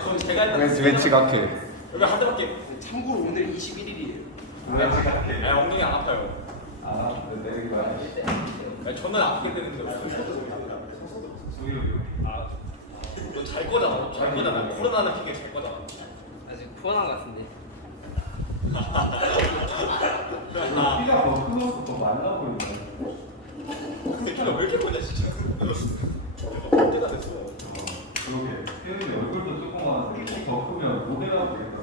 그럼 제가 왜 지각해? 여기 한 대밖에. 참고로 오늘 21일이에요. 왜 지각해? 아 엉덩이 안 아파요. 아, 내리기 봐야지. 저는 아프게 되는데. 아, 너 잘 거잖아. 잘 거잖아. 코로나는 피게 잘 거잖아. 아직 푸어난 것 같은데. 피가 더 크면서 더 많아 보이네. 근데 키가 왜 이렇게 커냐 진짜. 어때가 됐어. 그러게. 피는 얼굴도 조그만한데 더 크면 모델하고 보겠다.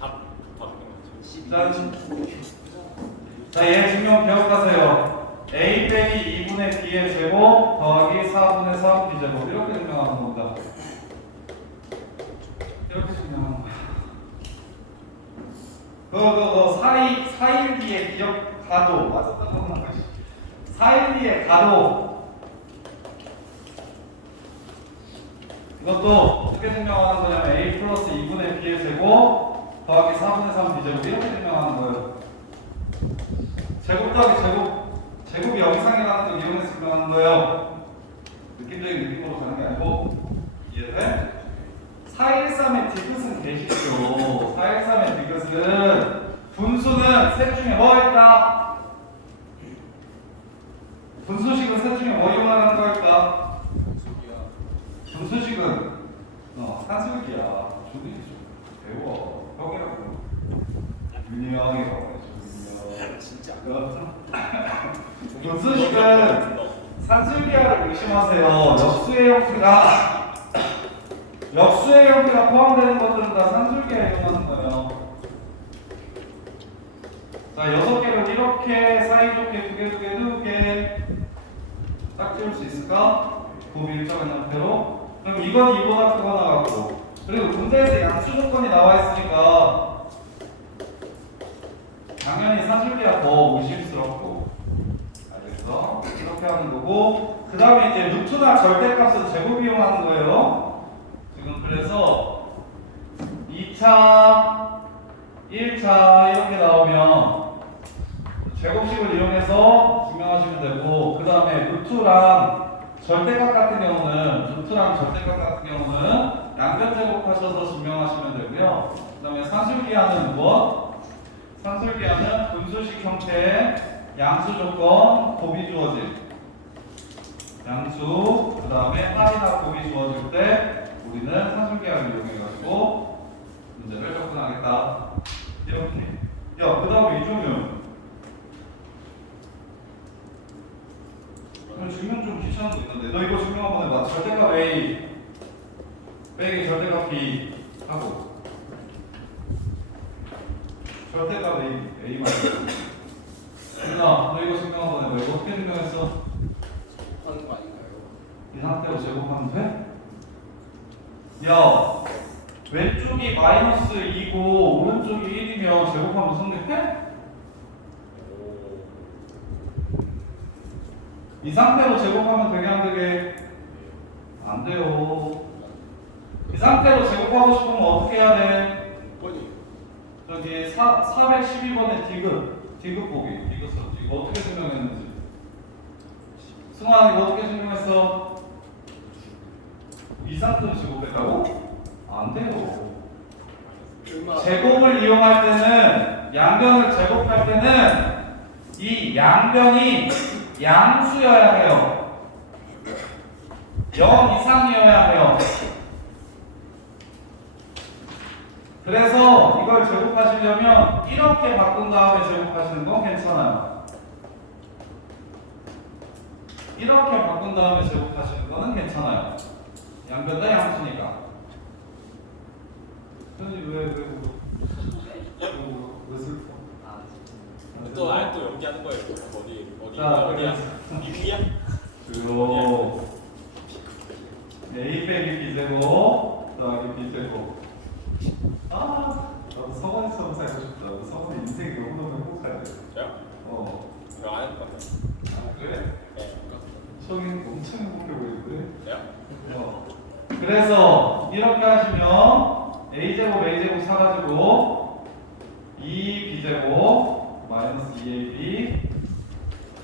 밥 짠. 자, 얘 증명 기억하세요. a 빼기 2분의 b의 제곱 더하기 4분의 3 b 제곱 이렇게 증명하는 겁니다. 이렇게 증명하는 거야. 그거 4일 뒤에 기억 가도 맞았던 거구나. 4일 뒤에 가도 이것도 어떻게 증명하는 거냐면 a 플러스 2분의 b의 제곱 더하기 4분의 3 b 제곱 이렇게 증명하는 거예요. 제곱 더하기 제곱이 영상이라는 걸 이용해서 증명하는 거예요. 느낌적인 느낌으로 가는 게 아니고 이해돼? 413의 디귿은 계시죠. 413의 디귿은 분수는 셋 중에 뭐 있다? 분수식은 셋 중에 뭐 이용하는 거일까? 분수식은 산술기야. 저도 배워. 형이라고. 윤이 형이라고. 진짜. 분수식은 산술기하를 의심하세요. 역수의 형태가 포함되는 것들은 다 산술기에 이용하는 거예요. 자, 6개를 이렇게 사이좋게 두 개 딱 지울 수 있을까? 곱이 일정한 형태로. 그럼 이건 이보다 크거나 같고. 그리고 문제에서 양수 조건이 나와 있으니까 당연히 산술기가 더 의심스럽고. 알겠어? 이렇게 하는 거고. 그 다음에 이제 루트나 절대값은 제곱 이용하는 거예요. 지금 그래서 2차, 1차 이렇게 나오면 제곱식을 이용해서 증명하시면 되고, 그 다음에 루트랑 절대값 같은 경우는 양변 제곱하셔서 증명하시면 되고요. 그 다음에 산술기하는 무엇? 산술기하는 분수식 형태의 양수 조건, 곱이 주어진 양수, 그 다음에 합이나 곱이 주어질 때 우리는 산술기하를 이용해가지고 문제를 접근하겠다. 이렇게. 야, 그 다음에 이종윤. 증명 좀 귀찮은 거 있는데 너 이거 증명 한번 해봐. 절대값 A 빼기 절대값 B 하고 절대값 A 말고 누나 너 이거 증명 한번 해봐. 이거 어떻게 증명했어? 하는 거 아닌가요? 이 상태로 제곱하면 돼? 야, 왼쪽이 마이너스 2고 오른쪽이 1이면 제곱하면 성립해? 이 상태로 제곱하면 되게 안 되게? 안 돼요. 이 상태로 제곱하고 싶으면 어떻게 해야 돼? 저기 412번의 디귿 보기. 이거 어떻게 증명했는지. 승환 이거 어떻게 증명했어? 이 상태로 제곱했다고? 안 돼요. 제곱을 이용할 때는 양변을 제곱할 때는 이 양변이 양수여야 해요. 0 이상이어야 해요. 그래서 이걸 제곱하시려면 이렇게 바꾼 다음에 제곱하시는 건 괜찮아요. 이렇게 바꾼 다음에 제곱하시는 거는 괜찮아요. 양변 다 양수니까. 현이 왜 슬퍼? 또 연기하는 거예요. 어디야? 이미야? 그리고 A 빼기 B 제곱 더하기 B 제곱. 나도 성원이처럼 살고 싶다. 성원이 인생이 너무너무 행복하네. 저요? 저안 했을 것 같아요. 그래? 네. 엄청 행복해 보이는데? 저요? 그래서 이렇게 하시면 A제곱 사가지고 2B제곱 마이너스 2AB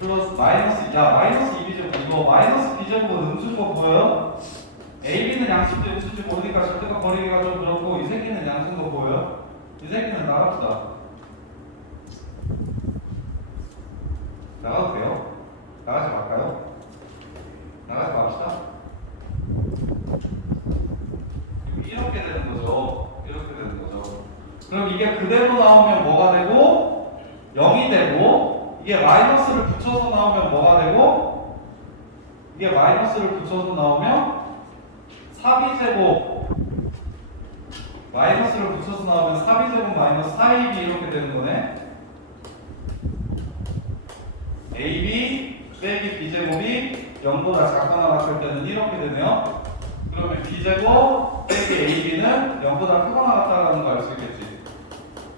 플러스 마이너스 2B제곱. 이거 마이너스 B제곱은 음수법 보여요? AB는 양수인지 음수인지 모르니까 절대값 버리기가 좀 그렇고 이 새끼는 양수인 거 보여요? 이 새끼는 나갑시다. 나가도 돼요? 나가지 말까요? 나가지 맙시다. 이렇게 되는 거죠. 이렇게 되는 거죠. 그럼 이게 그대로 나오면 뭐가 되고 0이 되고 이게 마이너스를 붙여서 나오면 뭐가 되고 이게 마이너스를 붙여서 나오면 4b제곱 마이너스를 붙여서 나오면 4b제곱 마이너스 4ab 이렇게 되는 거네. ab 빼기 b제곱이 0보다 작거나 같을 때는 이렇게 되네요. 그러면 b제곱 빼기 ab는 0보다 크거나 같다는 걸 알 수 있겠지.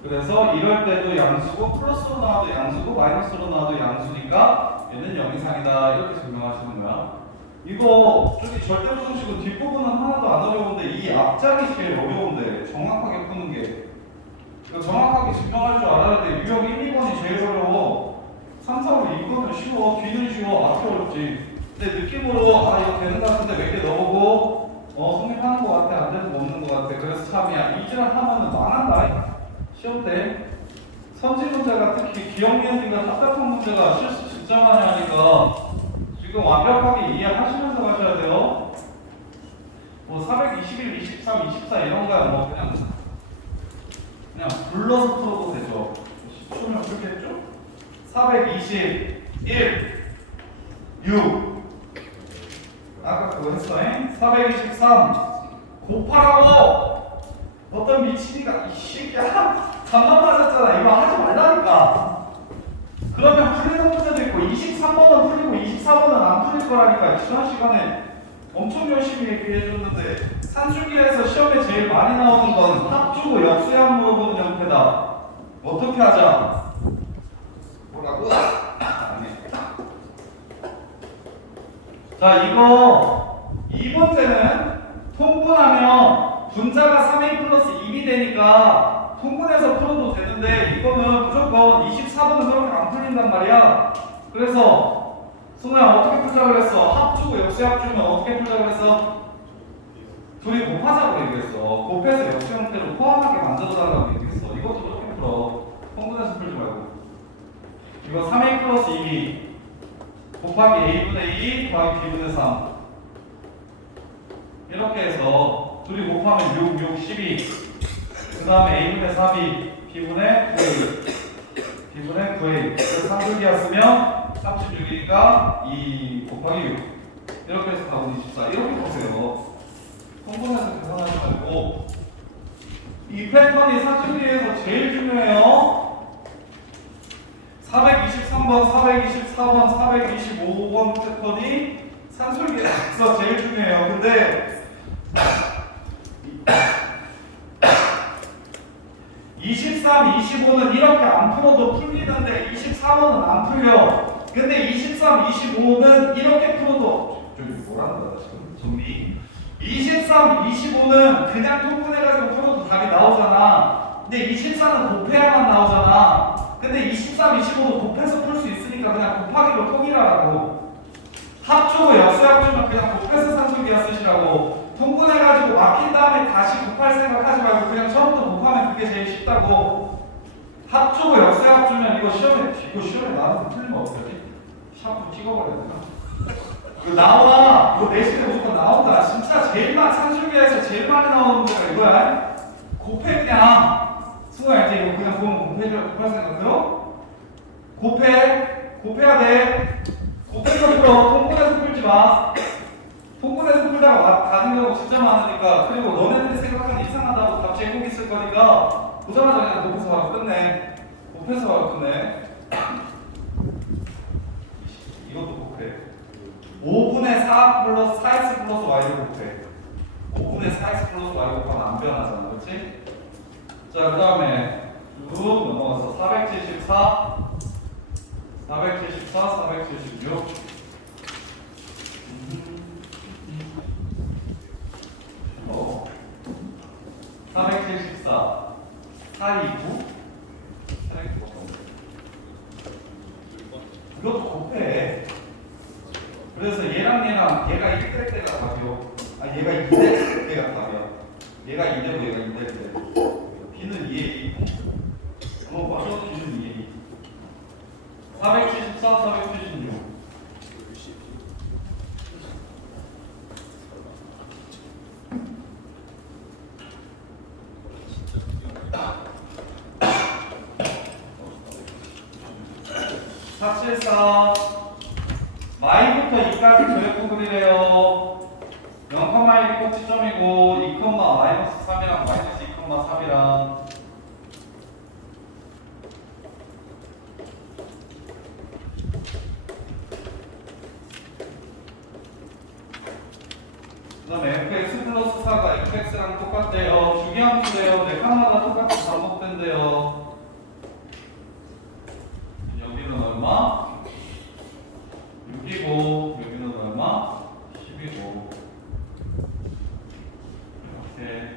그래서 이럴 때도 양수고 플러스로 나와도 양수고 마이너스로 나와도 양수니까 얘는 0 이상이다 이렇게 증명하시는 거야. 이거 저기 절대부등식은 뒷부분은 하나도 안 어려운데 이 앞장이 제일 어려운데 정확하게 푸는 게 이거 정확하게 증명할 줄 알아야 돼. 유형 1, 2번이 제일 어려워. 3, 4, 5, 2번은 쉬워. 뒤는 쉬워. 앞이 어렵지. 근데 느낌으로 아 이거 되는 것 같은데 몇 개 넣어보고 성립하는 것 같아 안 되는 거 없는 것 같아. 그래서 참이야. 이지랄 하면은 망한다. 시험 때 선지 문제가 특히 기억력이가 답답한 문제가 실수 진짜 많이 하니까 지금 완벽하게 이해하시면서 가셔야 돼요. 뭐 421, 23, 24 이런 거야 뭐 그냥 불러서 풀어도 되죠. 10초면 풀겠죠? 421, 6 아까 그거 했어잉? 423 곱하라고 어떤 미친이가 이 새끼야 잠만 맞았잖아. 이거 하지 말라니까. 그러면 풀리는 문제도 있고 23번은 풀리고 24번은 안 풀릴 거라니까. 지난 시간에 엄청 열심히 얘기해줬는데 산술기에서 시험에 제일 많이 나오는 건 합주고 역수양 물어보는 형태다. 어떻게 하자? 뭐라고? 자 이거 2번째는 통분하면 분자가 3a 플러스 2b 되니까 통분해서 풀어도 되는데 이거는 무조건 24번은 그렇게 안 풀린단 말이야. 그래서 승우야 어떻게 풀자 그랬어? 합주고 역수합주면 어떻게 풀자 그랬어? 둘이 곱하자고 얘기했어. 곱해서 역수 형태로 포함하게 만들어달라고 얘기했어. 이것도 그렇게 풀어. 통분해서 풀지 말고. 이거 3a 플러스 2b 곱하기 a분의 2 더하기 b분의 3 이렇게 해서 둘이 곱하면 6, 6, 12 그 다음에 a분의 4b, b분의 9a b분의 9a 그래서 삼들기였으면 36이니까 2 곱하기 6 이렇게 해서 답은 24 이렇게 보세요. 통분해서 계산하지 말고 이 패턴이 삼들기에서 제일 중요해요. 423번, 424번, 425번 패턴이 산술기에서 제일 중요해요. 근데 23, 25는 이렇게 안 풀어도 풀리는데 24번은 안 풀려. 근데 23, 25는 이렇게 풀어도 저기 뭐라는 거야 지금 정리 23, 25는 그냥 통분해가지고 풀어도 답이 나오잖아. 근데 24는 곱해야만 나오잖아. 근데 23, 25도 곱해서 풀 수 있으니까 그냥 곱하기로 통일하라고. 합주고 역수합주면 그냥 곱해서 산술기야 쓰시라고. 통분해가지고 막힌 다음에 다시 곱할 생각하지 말고 그냥 처음부터 곱하면 그게 제일 쉽다고. 합주고 역수합주면 이거 시험에 나와서 틀리면 어떡하지? 샤프 찍어버려야 되나? 이거 나와. 이거 내신에 무조건 나온다. 진짜 산술기에서 제일 많이 나오는 문제가 이거야. 곱해 그냥. 승우야 이제 이거 그냥 보면 곱할 생각 들어? 곱해야 돼. 곱해서 풀어. 통분해서 풀지 마. 통분해서 풀다가 가는 경우 진짜 많으니까. 그리고 너네들이 생각하는 이상하다고 답 제공 있을 거니까 보자마자 그냥 곱해서 바로 끝내. 곱해서 바로 끝내. 이것도 곱해. 5분의 4 플러스 4x 플러스 y를 곱해. 5분의 4x 플러스 y 곱하면 안 변하잖아. 그렇지? 자, 그 다음에 쭉 넘어가서 474, 476 474, 429 이것도 곱해. 그래서 얘랑 얘가 1될 때가 가지고 얘가 2대 얘가 답이야. 얘가 2대고 얘가 2대고 B는 2에 2고 맞아 B는 2에 2 474, 476 474 마이부터 2까지 그래프 그리래요. 0,1이 꼭지점이고 2, 마이너스 3이랑 마이너스 2, 3이랑 그 다음에 fx 플러스 4가 fx랑 똑같대요. 주기함수래요. 네 칸마다 똑같이 반복된대요. 여기는 얼마? 6이고 여기는 얼마? 10이고 이렇게.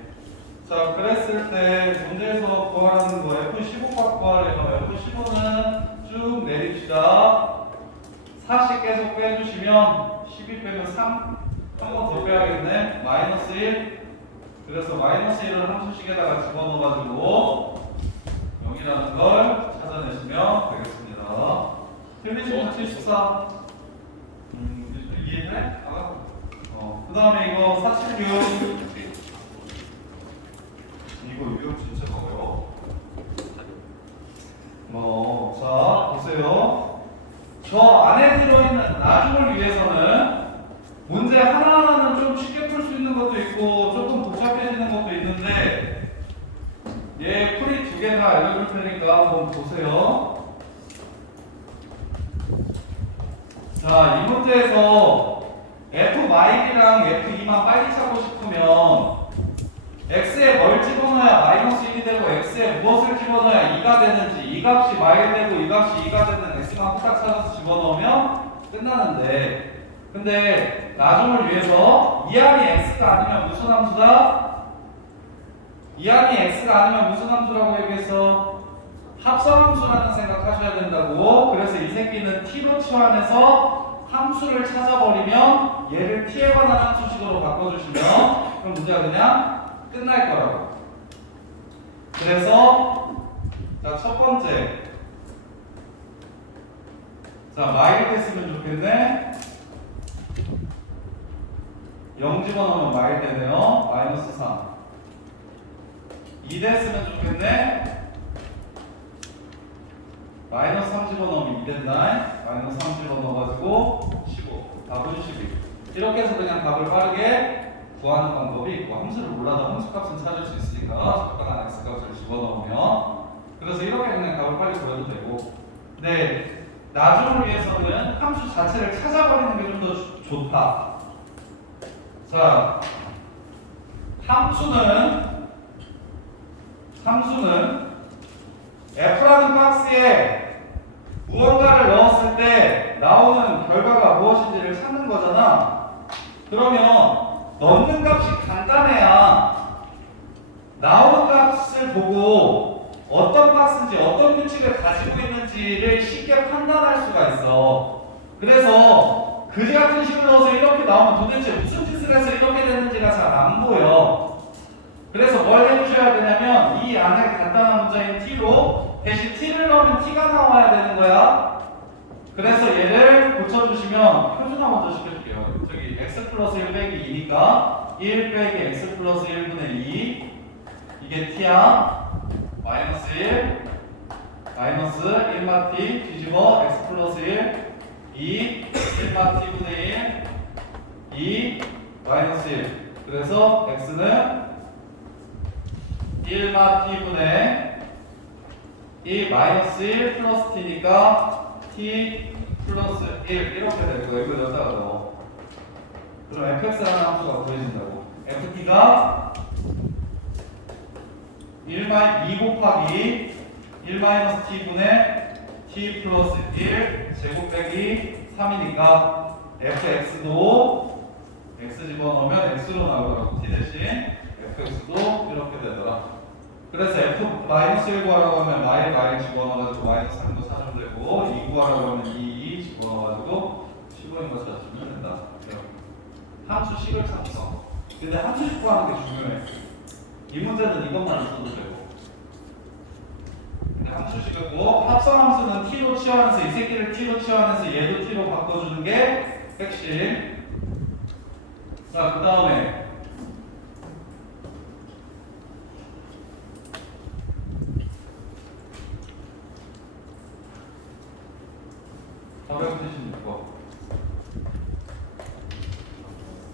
자 그랬을 때 문제에서 구하라는 거 F15가 구하래요. F15는 쭉 내립시다. 40 계속 빼주시면 12 빼면 3 한 번 더 빼야겠네. 마이너스 1. 그래서 마이너스 1을 함수식에다가 집어넣어가지고 0이라는 걸 찾아내시면 되겠습니다. 틀리시면 74. 이해해? 그 다음에 이거 476. 이거 유형 진짜 어려워. 자, 보세요. 저 안에 들어있는 나중을 위해서는 문제 하나하나는 좀 쉽게 풀 수 있는 것도 있고 조금 복잡해지는 것도 있는데 얘 풀이 두 개 다 알려줄 테니까 한번 보세요. 자, 이 문제에서 F-1이랑 F2만 빨리 찾고 싶으면 X에 뭘 집어넣어야 마이너스 1이 되고 X에 무엇을 집어넣어야 2가 되는지 이 값이 마일 되고 이 값이 2가 되는 X만 후딱 찾아서 집어넣으면 끝나는데 근데 나중을 위해서 이항이 X가 아니면 무슨 함수다? 이항이 X가 아니면 무슨 함수라고 얘기해서 합성함수라는 생각하셔야 된다고. 그래서 이 새끼는 T로 치환해서 함수를 찾아버리면 얘를 T에 관한 함수식으로 바꿔주시면 그럼 문제가 그냥 끝날 거라고. 그래서 자, 첫 번째 자 마일 됐으면 좋겠네. 0 집어넣으면 마일 되네요. 마이너스 3 2 됐으면 좋겠네. 마이너스 3 집어넣으면 2 된다. 마이너스 3 집어넣어가지고 15 답은 12. 이렇게 해서 그냥 답을 빠르게 구하는 방법이 있고 함수를 몰라도 함수값은 찾을 수 있으니까 적당한 x값을 집어넣으면 그래서 이렇게 그냥 답을 빨리 구해도 되고 근데 나중을 위해서는 함수 자체를 찾아버리는 게 좀 더 좋다. 자, 함수는 F라는 박스에 무언가를 넣었을 때 나오는 결과가 무엇인지를 찾는 거잖아. 그러면 넣는 값이 간단해야 나오는 값을 보고 어떤 박스인지 어떤 규칙을 가지고 있는지를 쉽게 판단할 수가 있어. 그래서 그지 같은 식을 넣어서 이렇게 나오면 도대체 무슨 짓을 해서 이렇게 됐는지가 잘 안 보여. 그래서 뭘 해주셔야 되냐면 이 안에 간단한 문자인 t로 대신 t를 넣으면 t가 나와야 되는 거야. 그래서 얘를 고쳐주시면 표준화 먼저 시켜줄게요. 저기 x 플러스 1 빼기 2니까 1 빼기 x 플러스 1분의 2 이게 t야. 마이너스 1 마이너스 1마 t 뒤집어 x 플러스 1 2 1마 t분의 1 2 마이너스 1 그래서 x는 1마 t분의 2 마이너스 1 플러스 t니까 t 플러스 1 이렇게 될 거예요. 이거 여기다가 넣어. 그럼 fx라는 함수가 구해진다고. ft가 2 곱하기 1 마이너스 t분의 t 플러스 1 제곱 빼기 3이니까 fx도 x 집어넣으면 x로 나오더라고. t 대신 fx도 이렇게 되더라. 그래서 f 마이너스 1 구하라고 하면 마일 집어넣어가지고 마이너스 3도 찾으면 되고 2 구하라고 하면 2 집어넣어가지고 15인 거 찾으면 된다. 함수식을 찾죠. 근데 함수식 구하는 게 중요해. 이 문제는 이것만 써도 되고. 근데 함수식은 꼭 합성함수는 t로 치환해서 이 새끼를 t로 치환해서 얘도 t로 바꿔주는 게 핵심. 자, 그 다음에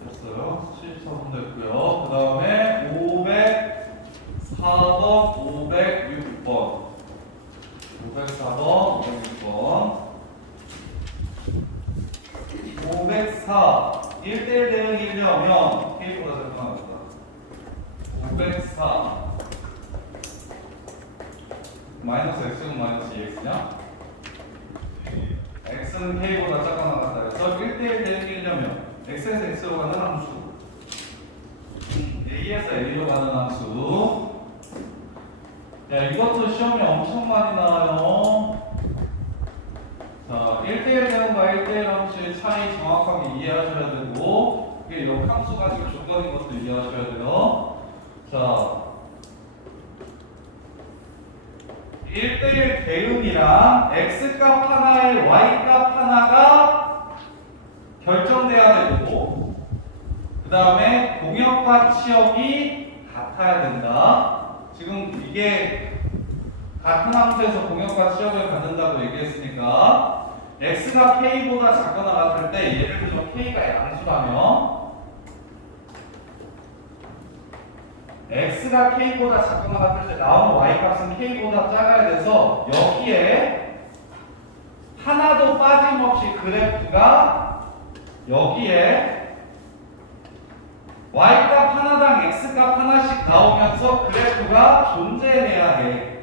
됐어요. 74번 됐고요. 그 다음에 504번, 506번. 504번, 506번. 504. 1대1 대응이려면 K보다 작동하겠다. 504. 마이너스 X는 마이너스 2X냐? X는 K보다 작거나 같다 해서 1대1 대응이려면 X에서 X로 가는 함수, A에서 A로 가는 함수. 야, 이것도 시험에 엄청 많이 나와요. 자, 1대1 대응과 1대1 함수의 차이 정확하게 이해하셔야 되고, 이게 역함수 가지고 조건인 것도 이해하셔야 돼요. 자, 1대1 대응이랑 X값 하나에 Y값 하나가 결정돼야 되고, 그 다음에 공역과 치역이 같아야 된다. 지금 이게 같은 함수에서 공역과 치역을 갖는다고 얘기했으니까 X가 K보다 작거나 같을 때, 예를 들어 K가 양수라면 X가 K보다 작거나 같을 때 나오는 Y값은 K보다 작아야 돼서 여기에 하나도 빠짐없이 그래프가 여기에 Y값 하나당 X값 하나씩 나오면서 그래프가 존재해야 해.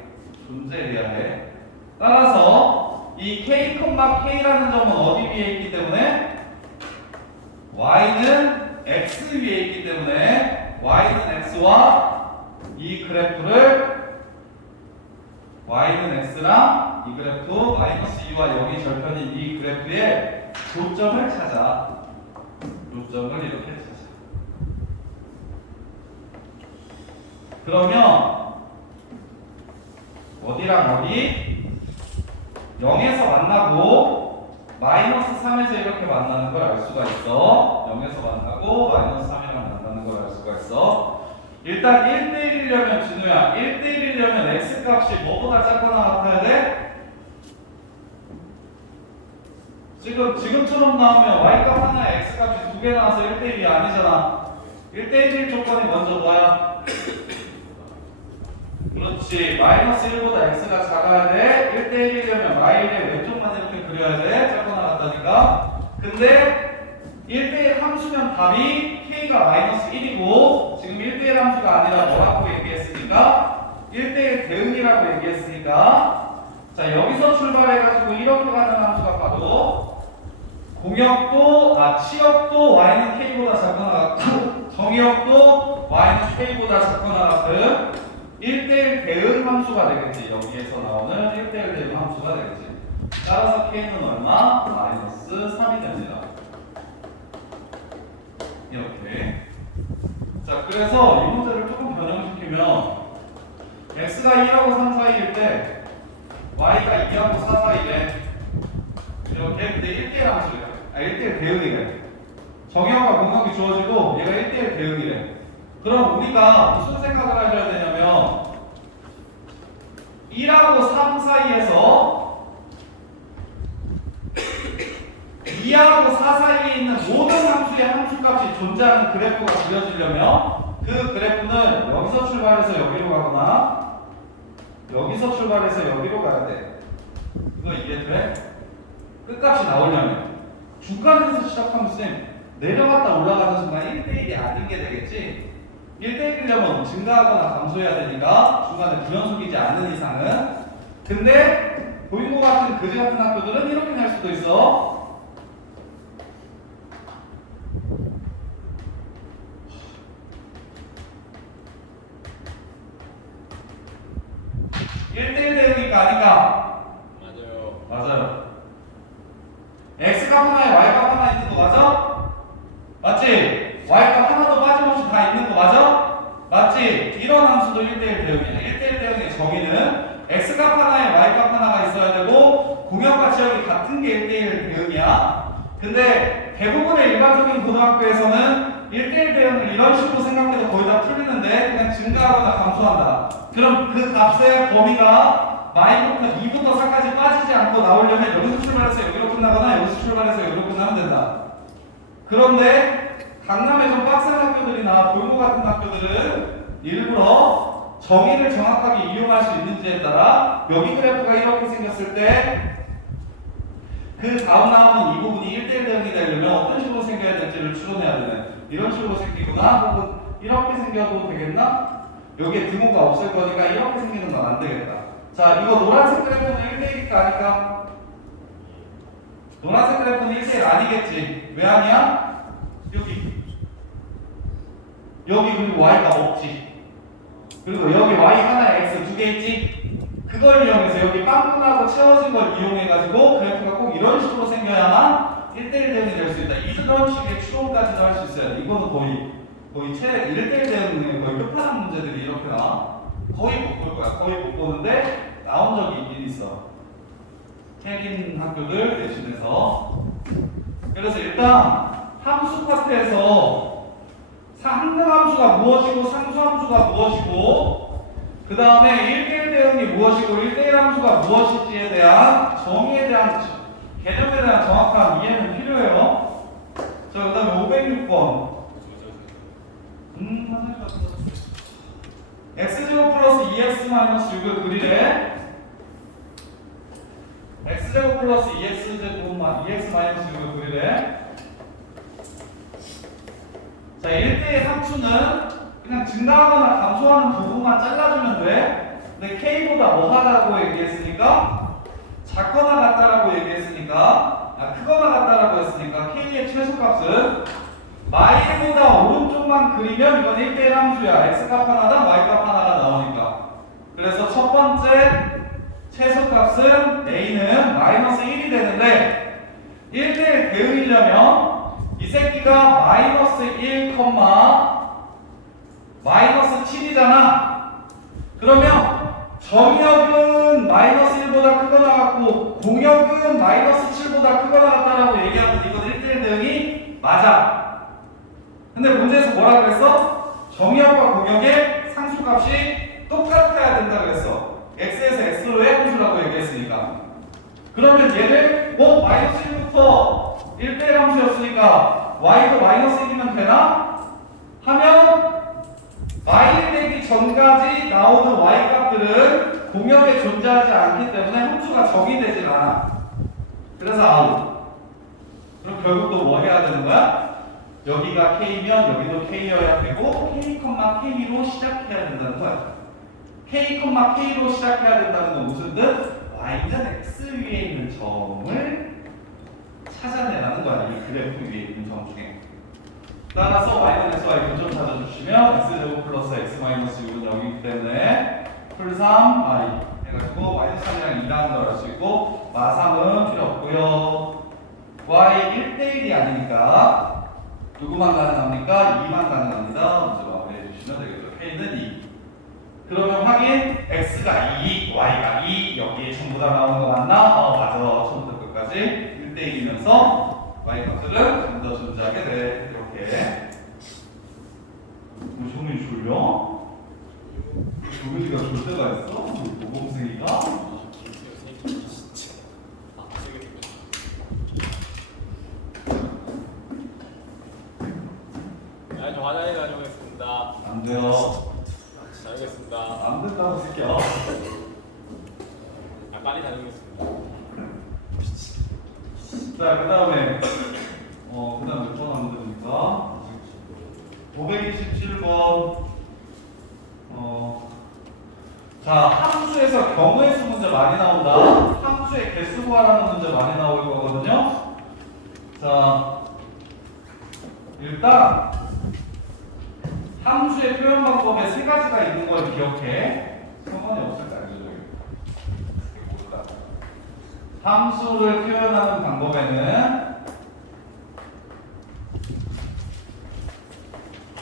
존재해야 해. 따라서 이 K, K라는 점은 어디 위에 있기 때문에 Y는 X 위에 있기 때문에 Y는 X와 이 그래프를 Y는 X랑 이 그래프 마이너스 2와 여기 절편인 이 그래프의 교점을 찾아. 교점을 이렇게 찾아. 그러면 어디랑 어디? 0에서 만나고 마이너스 3에서 이렇게 만나는 걸 알 수가 있어. 0에서 만나고 마이너스 3이랑 만나는 걸 알 수가 있어. 일단 1대1이려면 진우야, 1대1이려면 X값이 뭐보다 작거나 같아야 돼? 지금처럼 나오면 Y값 하나에 X값이 2개 나와서 1대1이 아니잖아. 1대1 조건이 먼저 뭐야? 그렇지. 마이너스 1보다 X가 작아야 돼. 1대1이려면 Y의 왼쪽만 이렇게 그려야 돼. 작거나 같다니까. 근데 1대1 함수면 답이 K가 마이너스 1이고, 지금 1대1 함수가 아니라 뭐라고 얘기했으니까? 1대1 대응이라고 얘기했으니까, 자, 여기서 출발해가지고 이렇게 가는 함수가 봐도 치역도 Y는 K보다 작거나 같고, 정의역도 Y는 K보다 작거나 같은 1대1 대응 함수가 되겠지. 여기에서 나오는 1대1 대응 함수가 되겠지. 따라서 K는 얼마? 마이너스 3이 됩니다. 이렇게. 자, 그래서 이 문제를 조금 변형시키면 X가 1하고 3 사이일 때 Y가 2하고 4 사이래. 이렇게. 근데 1대1 함수래. 1대1 대응이래. 정의역과 공역이 주어지고 얘가 1대1 대응이래. 그럼 우리가 무슨 생각을 하셔야 되냐면 1하고 3 사이에서 2하고 4 사이에 있는 모든 함수의 함수값이 존재하는 그래프가 그려지려면 그 그래프는 여기서 출발해서 여기로 가거나 여기서 출발해서 여기로 가야 돼. 그거 이해돼? 끝값이 나오려면 중간에서 시작하면 쌤 내려갔다 올라가는 순간 1대1이 아닌 게 되겠지? 1대1이려면 증가하거나 감소해야 되니까 중간에 불연속이지 않는 이상은. 근데 보인 것 같은 그지 같은 학교들은 이렇게 낼 수도 있어. 1대1 대응이니까 아닌가? 맞아요. 맞아요. X값 하나에 Y값 하나 있는 거 맞아? 맞지? Y값 하나도 빠짐없이 다 이런 함수도 1대1 대응이야. 1대1 대응의 정의는 x값 하나에 y값 하나가 있어야 되고 공역과 지역이 같은 게 1대1 대응이야. 근데 대부분의 일반적인 고등학교에서는 1대1 대응을 이런 식으로 생각해서 거의 다 풀리는데 그냥 증가하거나 감소한다. 그럼 그 값의 범위가 마이너스 2부터 4까지 빠지지 않고 나오려면 여기서 출발해서 여기로 끝나거나 여기서 출발해서 여기로 끝나면 된다. 그런데 강남의 좀 빡센 학교들이나 골목 같은 학교들은 일부러 정의를 정확하게 이용할 수 있는지에 따라 여기 그래프가 이렇게 생겼을 때 그 다음 나오는 이 부분이 1대1 대응이 되려면 어떤 식으로 생겨야 될지를 추론해야 되네. 이런 식으로 생기구나 혹은 이렇게 생겨도 되겠나? 여기에 등호가 없을 거니까 이렇게 생기는 건 안 되겠다. 자, 이거 노란색 그래프는 1대1일까 아닐까? 노란색 그래프는 1대1 아니겠지. 왜 아니야? 여기 그리고 y가 없지. 그리고 여기 y 하나에 x 두 개 있지. 그걸 이용해서 여기 빵꾸나고 채워진 걸 이용해가지고 그래프가 꼭 이런 식으로 생겨야만 1대1 대응이 될 수 있다. 이런 식의 추론까지도 할 수 있어요. 이거는 거의 최 1대1 대응의 거의 끝판왕 문제들이 이렇게 나와. 거의 못 볼 거야. 거의 못 보는데 나온 적이 있긴 있어. 캐긴 학교들 대신해서. 그래서 일단 함수 파트에서 상등함수가 무엇이고 상수함수가 무엇이고 그 다음에 1대1 대응이 무엇이고 1대1 함수가 무엇인지에 대한 정의에 대한 개념에 대한 정확한 이해는 필요해요. 자, 그 다음에 506번 x제곱 플러스 2x 마이너스 6을 그리래. x제곱 플러스 2x 마이너스 6을 그리래. 자, 1대1 함수는 그냥 증가하거나 감소하는 부분만 잘라주면 돼. 근데 k보다 뭐 하다고 얘기했으니까 작거나 같다라고 얘기했으니까 크거나 같다라고 했으니까 k의 최소값은 y보다 오른쪽만 그리면 이건 1대1 함수야. x값 하나당 y값 하나가 나오니까. 그래서 첫 번째 최소값은 a는 마이너스 1이 되는데 1대1 대응이려면 이 새끼가 마이너스 1, 마이너스 7이잖아. 그러면 정역은 마이너스 1보다 크거나 같고 공역은 마이너스 7보다 크거나 같다라고 얘기하면 이건 1대1 대응이 맞아. 근데 문제에서 뭐라 그랬어? 정역과 공역의 상수값이 똑같아야 된다 그랬어. x에서 x로의 함수라고 얘기했으니까. 그러면 얘를 마이너스 1부터 1대1 함수였으니까 y도 마이너스 1이면 되나? 하면 y 되기 전까지 나오는 y 값들은 공역에 존재하지 않기 때문에 함수가 정의되질 않아. 그래서 아웃. 그럼 결국 또 뭐 해야 되는 거야? 여기가 k면 여기도 k여야 되고 k, k로 시작해야 된다는 거야. k, k로 시작해야 된다는 건 무슨 뜻? y는 x 위에 있는 점을 찾아내라는 거야. 이 그래프 위에 있는 점 중에. 따라서 y는 x, y 교점 찾아주시면 x제곱 플러스 x 마이너스 6은 0이기 때문에 풀3 y 해가지고 마이너스 3이랑 2라는 걸 알 수 있고 마3은 필요 없고요. y 1대1이 아니니까 누구만 가능합니까? 2만 가능합니다. 먼저 마무리해 주시면 되겠죠. k는 2. 그러면 확인 x가 2, y가 2 여기에 전부 다 나오는 거 맞나? 맞아. 처음부터 끝까지 1대1이면서 y 값들은 좀 더 존재하게 돼. 이렇게. 정민이 졸려? 정민이가 졸 때가 있어? 모범생이가? 저 화장실 다녀오겠습니다. 안 돼요. 다녀오겠습니다. 안 된다고 새끼야. 빨리 다녀오겠습니다. 자, 그 다음에 몇 번 하면 됩니까? 527번. 자, 함수에서 경우의 수 문제 많이 나온다. 함수의 개수 구하라는 문제 많이 나올 거거든요. 자, 일단 함수의 표현 방법에 세 가지가 있는 걸 기억해. 상관이 없을까? 모르다. 함수를 표현하는 방법에는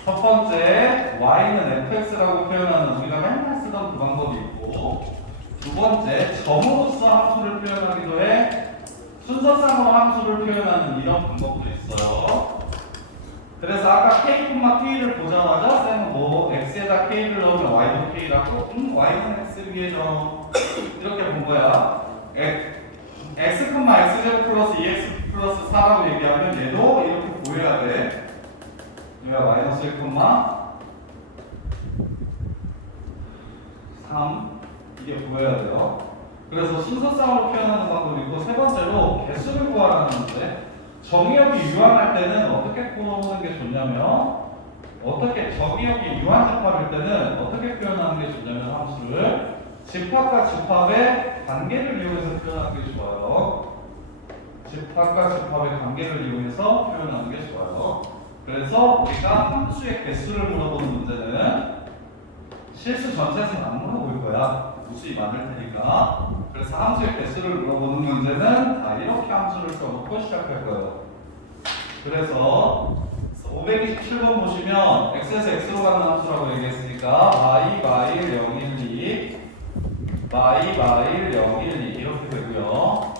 첫 번째 y는 fx라고 표현하는 우리가 맨날 쓰던 그 방법이 있고, 두 번째 점으로서 함수를 표현하기도 해 순서상으로 함수를 표현하는 이런 방법도 있어요. 그래서 아까 k,k를 보자마자 쌤은 뭐 x에다 k를 넣으면 y도 k라고 y는 x 위에죠 이렇게 본 거야. x, x제곱 플러스 2x 플러스 4라고 얘기하면 얘도 이렇게 보여야 돼. 얘가 마이너스 1, 3 이게 보여야 돼요. 그래서 순서상으로 표현하는 방법이 있고, 세 번째로 개수를 구하라는 문제. 정의역이 유한할 때는 어떻게 보는 게 좋냐면, 정의역이 유한집합일 때는 어떻게 표현하는 게 좋냐면, 함수를 집합과 집합의 관계를 이용해서 표현하는 게 좋아요. 집합과 집합의 관계를 이용해서 표현하는 게 좋아요. 그래서 우리가 함수의 개수를 물어보는 문제는 실수 전체에서는 안 물어볼 거야. 무수히 많을 테니까. 그래서 함수의 개수를 물어보는 문제는 다 이렇게 함수를 써놓고 시작할 거예요. 그래서 527번 보시면 x에서 x로 가는 함수라고 얘기했으니까 y, 0, 1, 2 y, 0, 1, 2 이렇게 되고요.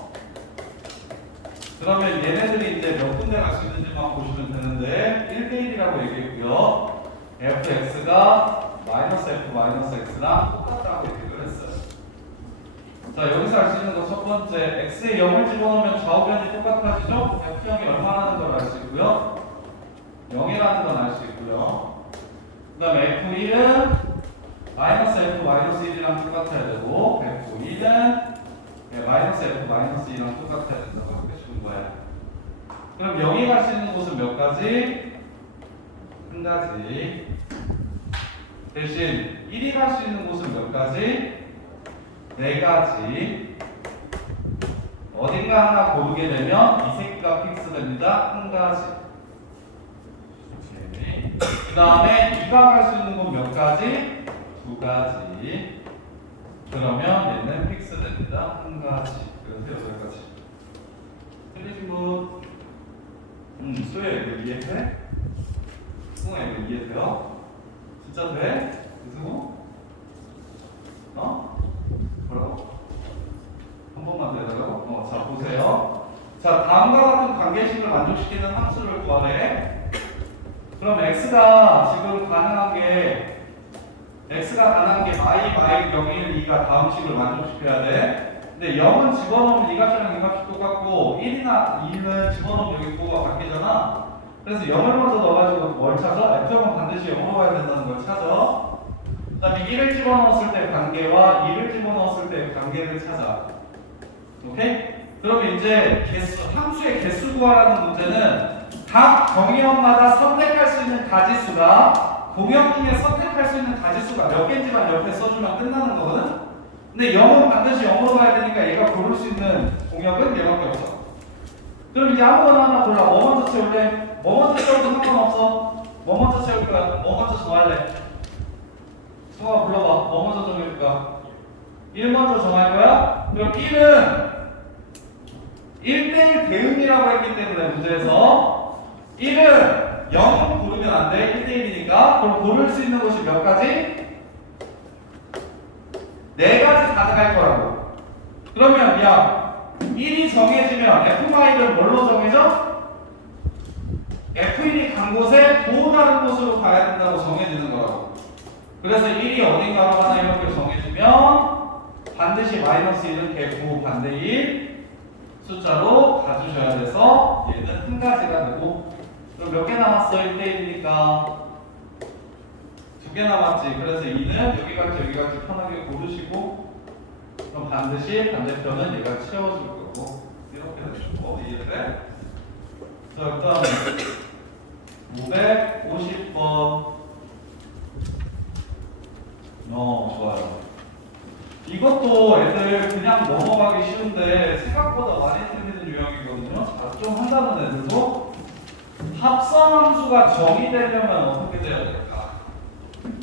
그러면 얘네들이 이제 몇 군데 갈 수 있는지만 보시면 되는데 1대1이라고 얘기했고요. fx가 -f-x랑 똑같다고 얘기를 했어요. 자, 여기서 알 수 있는 거 첫 번째, x에 0을 집어넣으면 좌우변이 똑같아지죠? f형이 얼마라는 걸 알 수 있고요. 0이라는 건 알 수 있고요. 그 다음에 f1은 -f-1이랑 똑같아야 되고, f2는 -f-2랑 똑같아야 된다고 이렇게 주는 거예요. 그럼 0이 갈 수 있는 곳은 몇 가지? 한 가지. 대신 1이 갈 수 있는 곳은 몇 가지? 네 가지. 어딘가 하나 고르게 되면 이 새끼가 픽스됩니다. 한 가지. 그 다음에 2가 갈 수 있는 곳 몇 가지? 두 가지. 그러면 얘는 픽스됩니다. 한 가지. 그래서 여기까지. 틀리신 분? 수혜 이거 이해돼? 승아 이거 이해돼요? 진짜 돼? 이승우? 뭐라고? 한 번만 더 해달라고? 자 보세요. 자 다음과 같은 관계식을 만족시키는 함수를 구하래. 그럼 x가 지금 가능한 게 y, 0, 1, 2가 다음 식을 만족시켜야 돼. 근데 0은 집어넣으면 이 값이랑 이 값이 똑같고 1이나 2는 집어넣으면 여기 부호가 바뀌잖아. 그래서 0을 먼저 넣어가지고 뭘 찾아? f형은 반드시 0으로 가야 된다는 걸 찾아. 그 다음에 1을 집어넣었을 때 관계와 2를 집어넣었을 때 관계를 찾아. 오케이? 그러면 이제 함수의 개수 구하라는 문제는 각 정의역마다 선택할 수 있는 가지수가 공역 중에 선택할 수 있는 가지수가 몇 개인지만 옆에 써주면 끝나는 거거든? 근데 0은 반드시 0으로 가야 되니까 얘가 고를 수 있는 공역은 얘밖에 없어. 그럼 이제 아무거나 하나 골라. 뭐 먼저 채울래? 뭐 먼저 채워도 상관없어. 뭐 먼저 채울 거야? 뭐 먼저 정할래? 승아 불러봐. 뭐 먼저 정해줄까? 1 먼저 정할 거야? 그럼 1은 1대1 대응이라고 했기 때문에 문제에서 1은 0은 고르면 안 돼. 1대1이니까. 그럼 고를 수 있는 것이 몇 가지? 네 가지 가능할 거라고. 그러면 야 1이 정해지면 F-는 뭘로 정해져? F1이 간 곳에 또 다른 곳으로 가야 된다고 정해지는 거라고. 그래서 1이 어딘가로 가나 이렇게 정해지면 반드시 -1은 개구 반대인 숫자로 가주셔야 돼서 얘는 한 가지가 되고. 그럼 몇 개 남았어? 1대1이니까 2개 남았지. 그래서 2는 여기까지 편하게 고르시고, 그럼 반드시 반대편은 얘가 채워줄 거고 이렇게 되죠. 이해돼? 자 일단 550번 좋아요. 이것도 애들 그냥 넘어가기 쉬운데 생각보다 많이 틀리는 유형이거든요. 자, 좀 한다는 애들도 합성함수가 정의되려면 어떻게 돼야 될까?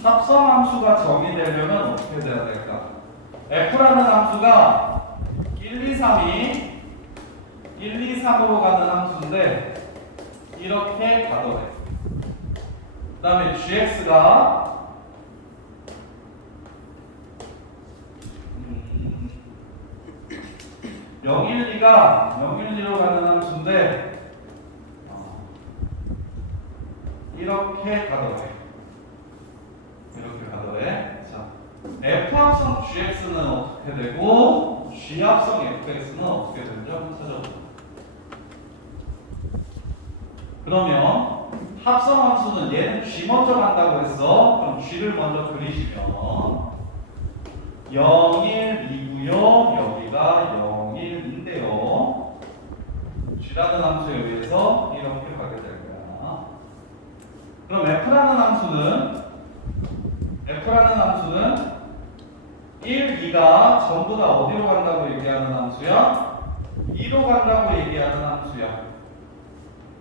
합성함수가 정의되려면 어떻게 돼야 될까? f라는 함수가 1, 2, 3이 1, 2, 3으로 가는 함수인데 이렇게 가더래. 그 다음에 gx가 012가 012로 가는 함수인데 이렇게 가더래. 이렇게 가더래. 자, f 합성 gx는 어떻게 되고 g 합성 fx는 어떻게 되는지 한번 찾아보자. 그러면 합성 함수는 얘는 g 먼저 간다고 했어. 그럼 g를 먼저 그리시면 0, 1, 2고요. 여기가 0, 1인데요. g라는 함수에 의해서 이렇게 가게 될 거야. 그럼 f라는 함수는 1, 2가 전부 다 어디로 간다고 얘기하는 함수야? 2로 간다고 얘기하는 함수야.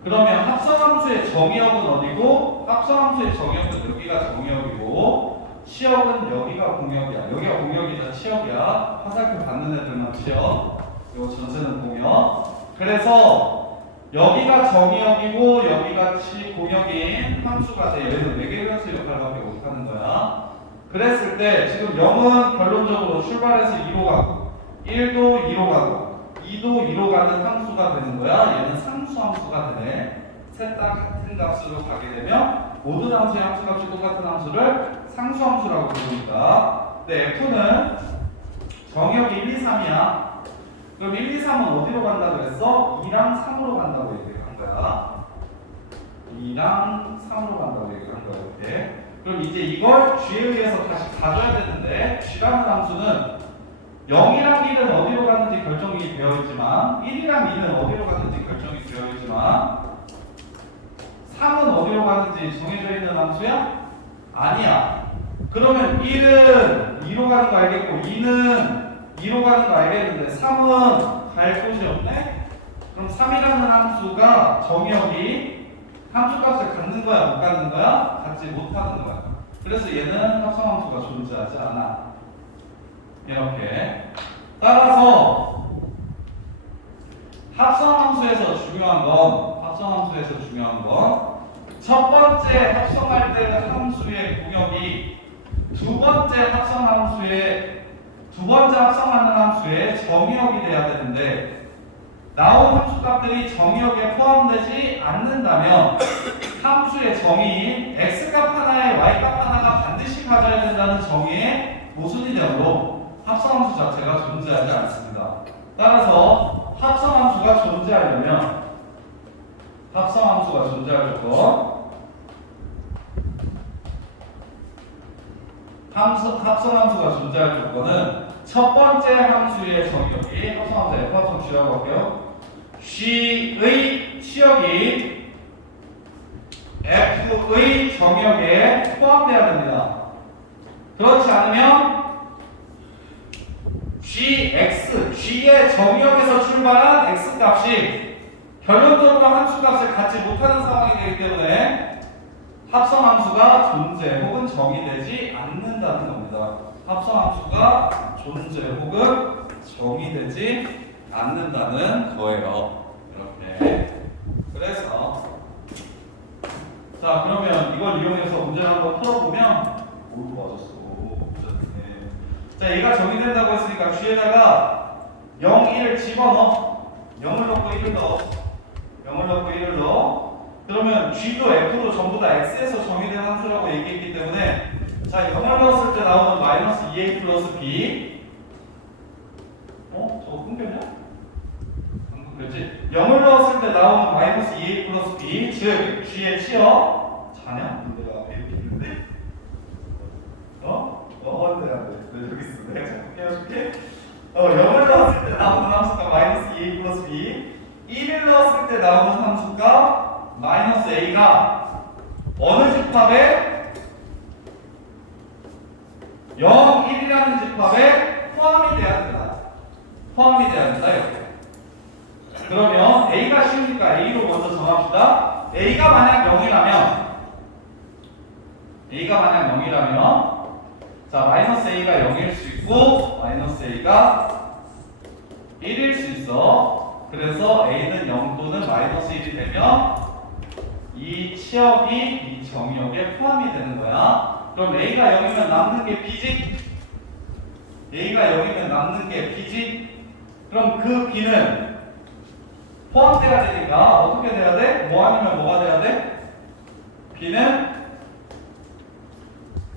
그러면 합성함수의 정의역은 어디고? 합성함수의 정의역은 여기가 정의역이고 치역은 여기가 공역이야. 여기가 공역이자 치역이야. 화살표 받는 애들만 치역. 이거 전체는 공역. 그래서 여기가 정의역이고 여기가 공역인 함수가 돼. 얘는 외계변수 역할밖에 못하는 거야. 그랬을 때 지금 0은 결론적으로 출발해서 2로 가고 1도 2로 가고 2도 2로 가는 함수가 되는 거야. 얘는 상수함수가 되네. 셋 다 같은 값으로 가게 되면 모든 함수의 함수값이 똑같은 함수를 상수함수라고 부르니까. 근데 f는 정의역이 1, 2, 3이야. 그럼 1, 2, 3은 어디로 간다고 했어? 2랑 3으로 간다고 얘기한 거야. 2랑 3으로 간다고 얘기한 거야. 이렇게. 그럼 이제 이걸 g에 의해서 다시 가져야 되는데 g라는 함수는 0이랑 1은 어디로 가는지 결정이 되어 있지만 1이랑 2는 어디로 가는지 결정이 되어 있지만 3은 어디로 가는지 정해져 있는 함수야? 아니야. 그러면 1은 2로 가는 거 알겠고 2는 2로 가는 거 알겠는데 3은 갈 곳이 없네? 그럼 3이라는 함수가 정의역이 함수값을 갖는 거야? 못 갖는 거야? 갖지 못하는 거야. 그래서 얘는 합성함수가 존재하지 않아. 이렇게. 따라서 합성함수에서 중요한 건 첫 번째 합성할 때 함수의 공역이 두 번째 합성하는 함수의 정의역이 돼야 되는데 나온 함수값들이 정의역에 포함되지 않는다면 함수의 정의인 x값 하나에 y값 하나가 반드시 가져야 된다는 정의에 모순이 되므로 합성함수 자체가 존재하지 않습니다. 따라서 합성함수가 존재하려면 합성함수가 존재할 조건 합성함수가 존재할 조건은 첫 번째 함수의 정의역이 합성함수 f 합성 g라고 할게요. g의 치역이 f의 정의역에 포함되어야 됩니다. 그렇지 않으면 g의 정의역에서 출발한 x값이 결론적으로 함수값을 갖지 못하는 상황이 되기 때문에 합성함수가 존재 혹은 정의되지 않는다는 겁니다. 합성함수가 존재 혹은 정의되지 않는다는 거예요. 이렇게. 그래서 자 그러면 이걸 이용해서 문제를 한번 풀어보면 맞았어. 자 얘가 정의된다고 했으니까 g에다가 0, 1을 집어넣어. 0을 넣고 1을 넣어. 0을 넣고 1을 넣어. 그러면 g도 f도 전부 다 x에서 정의된 함수라고 얘기했기 때문에 자 0을 넣었을 때 나오는 마이너스 2a 플러스 b 저거 끊겼냐? 안 끊겼지? 0을 넣었을 때 나오는 마이너스 2a 플러스 b 즉 g의 치역 자냐? 내가 앞에 이렇게 있는데 어디 해야 돼? 왜 여기 있어? 내가 자꾸 깨워줄게 0을 넣었을 때 나오는 함수가 마이너스 2a 플러스 b 1을 넣었을 때 나오는 함수가 마이너스 a가 어느 집합에 0, 1이라는 집합에 포함이 돼야 된다. 포함이 돼야 된다. 이렇게. 그러면 a가 쉬우니까 a로 먼저 정합시다. a가 만약 0이라면 자 마이너스 a가 0일 수 있고 마이너스 a가 1일 수 있어. 그래서 a는 0 또는 마이너스 1이 되면 이 치역이 이 정역에 포함이 되는 거야. 그럼 A가 0이면 남는 게 B지? A가 0이면 남는 게 B지? 그럼 그 B는 포함돼야 되니까 어떻게 돼야 돼? 뭐 아니면 뭐가 돼야 돼? B는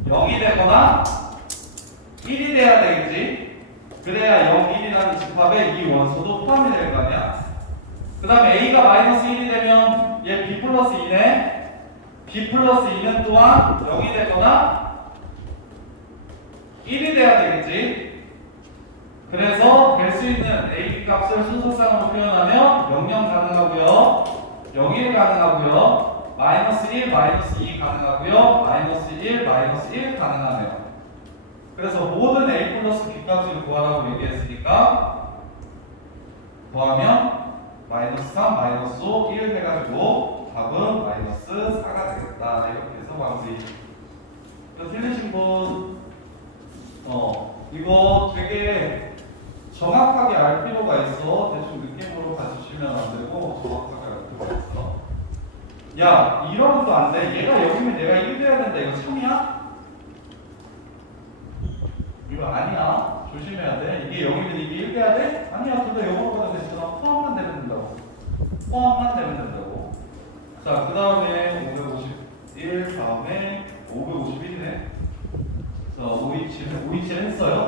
0이 되거나 1이 돼야 되겠지? 그래야 0, 1이라는 집합에 이 원소도 포함이 될 거 아니야? 그 다음에 A가 마이너스 1이 되면 얘 B 플러스 2네. B 플러스 2는 또한 0이 되거나 1이 돼야 되겠지? 그래서 될 수 있는 A, B 값을 순서상으로 표현하면 0, 0 가능하고요. 0, 1 가능하고요. 마이너스 1, 마이너스 2 가능하고요. 마이너스 1, 마이너스 1 가능하네요. 그래서 모든 A 플러스 B 값을 구하라고 얘기했으니까 구하면 마이너스 3, 마이너스 5, 1 해가지고 답은 마이너스 4가 되겠다. 이렇게 해서 마무리. 이거 틀리신 분, 이거 되게 정확하게 알 필요가 있어. 대충 느낌으로 가주시면 안 되고 정확하게 알 필요가 있어. 야, 이러면 또 안 돼. 얘가 여기면 내가 1 돼야 된다. 이거 참이야? 이거 아니야. 조심해야 돼. 이게 0이면 이게 1 돼야 돼? 아니야. 근데 영어로 가도 되잖아. 포함만 되면 된다고. 포함만 되면 된다고. 자, 그 다음에 551 다음에 551이네. 자, 527 했어요?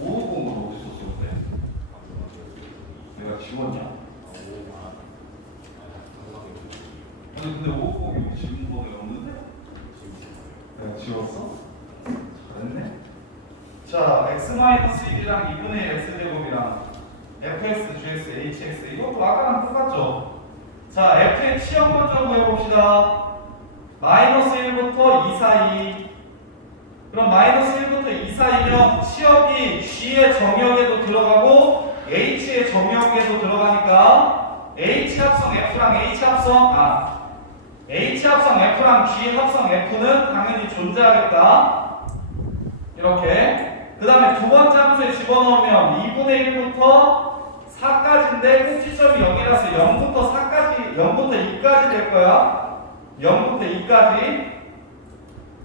550으로 어디 썼어 근데? 내가 지웠냐? 아니 근데 550이 지운 번호가 없는데? 내가 지웠어? 잘했네. 자, x-1이랑 2분의 1 x제곱이랑 fx, gx, hx 이것도 아까랑 똑같죠? 자, f의 치역 먼저 구해봅시다. 마이너스 1부터 2 사이. 그럼 마이너스 1부터 2 사이면 치역이 g의 정역에도 들어가고 h의 정역에도 들어가니까 h 합성 f랑 h 합성 f랑 g 합성 f는 당연히 존재하겠다. 이렇게. 그 다음에 두 번째 함수에 집어넣으면 2분의 1부터 4까지인데 꼭지점이 0이라서 0부터 4까지, 0부터 2까지 될 거야. 0부터 2까지.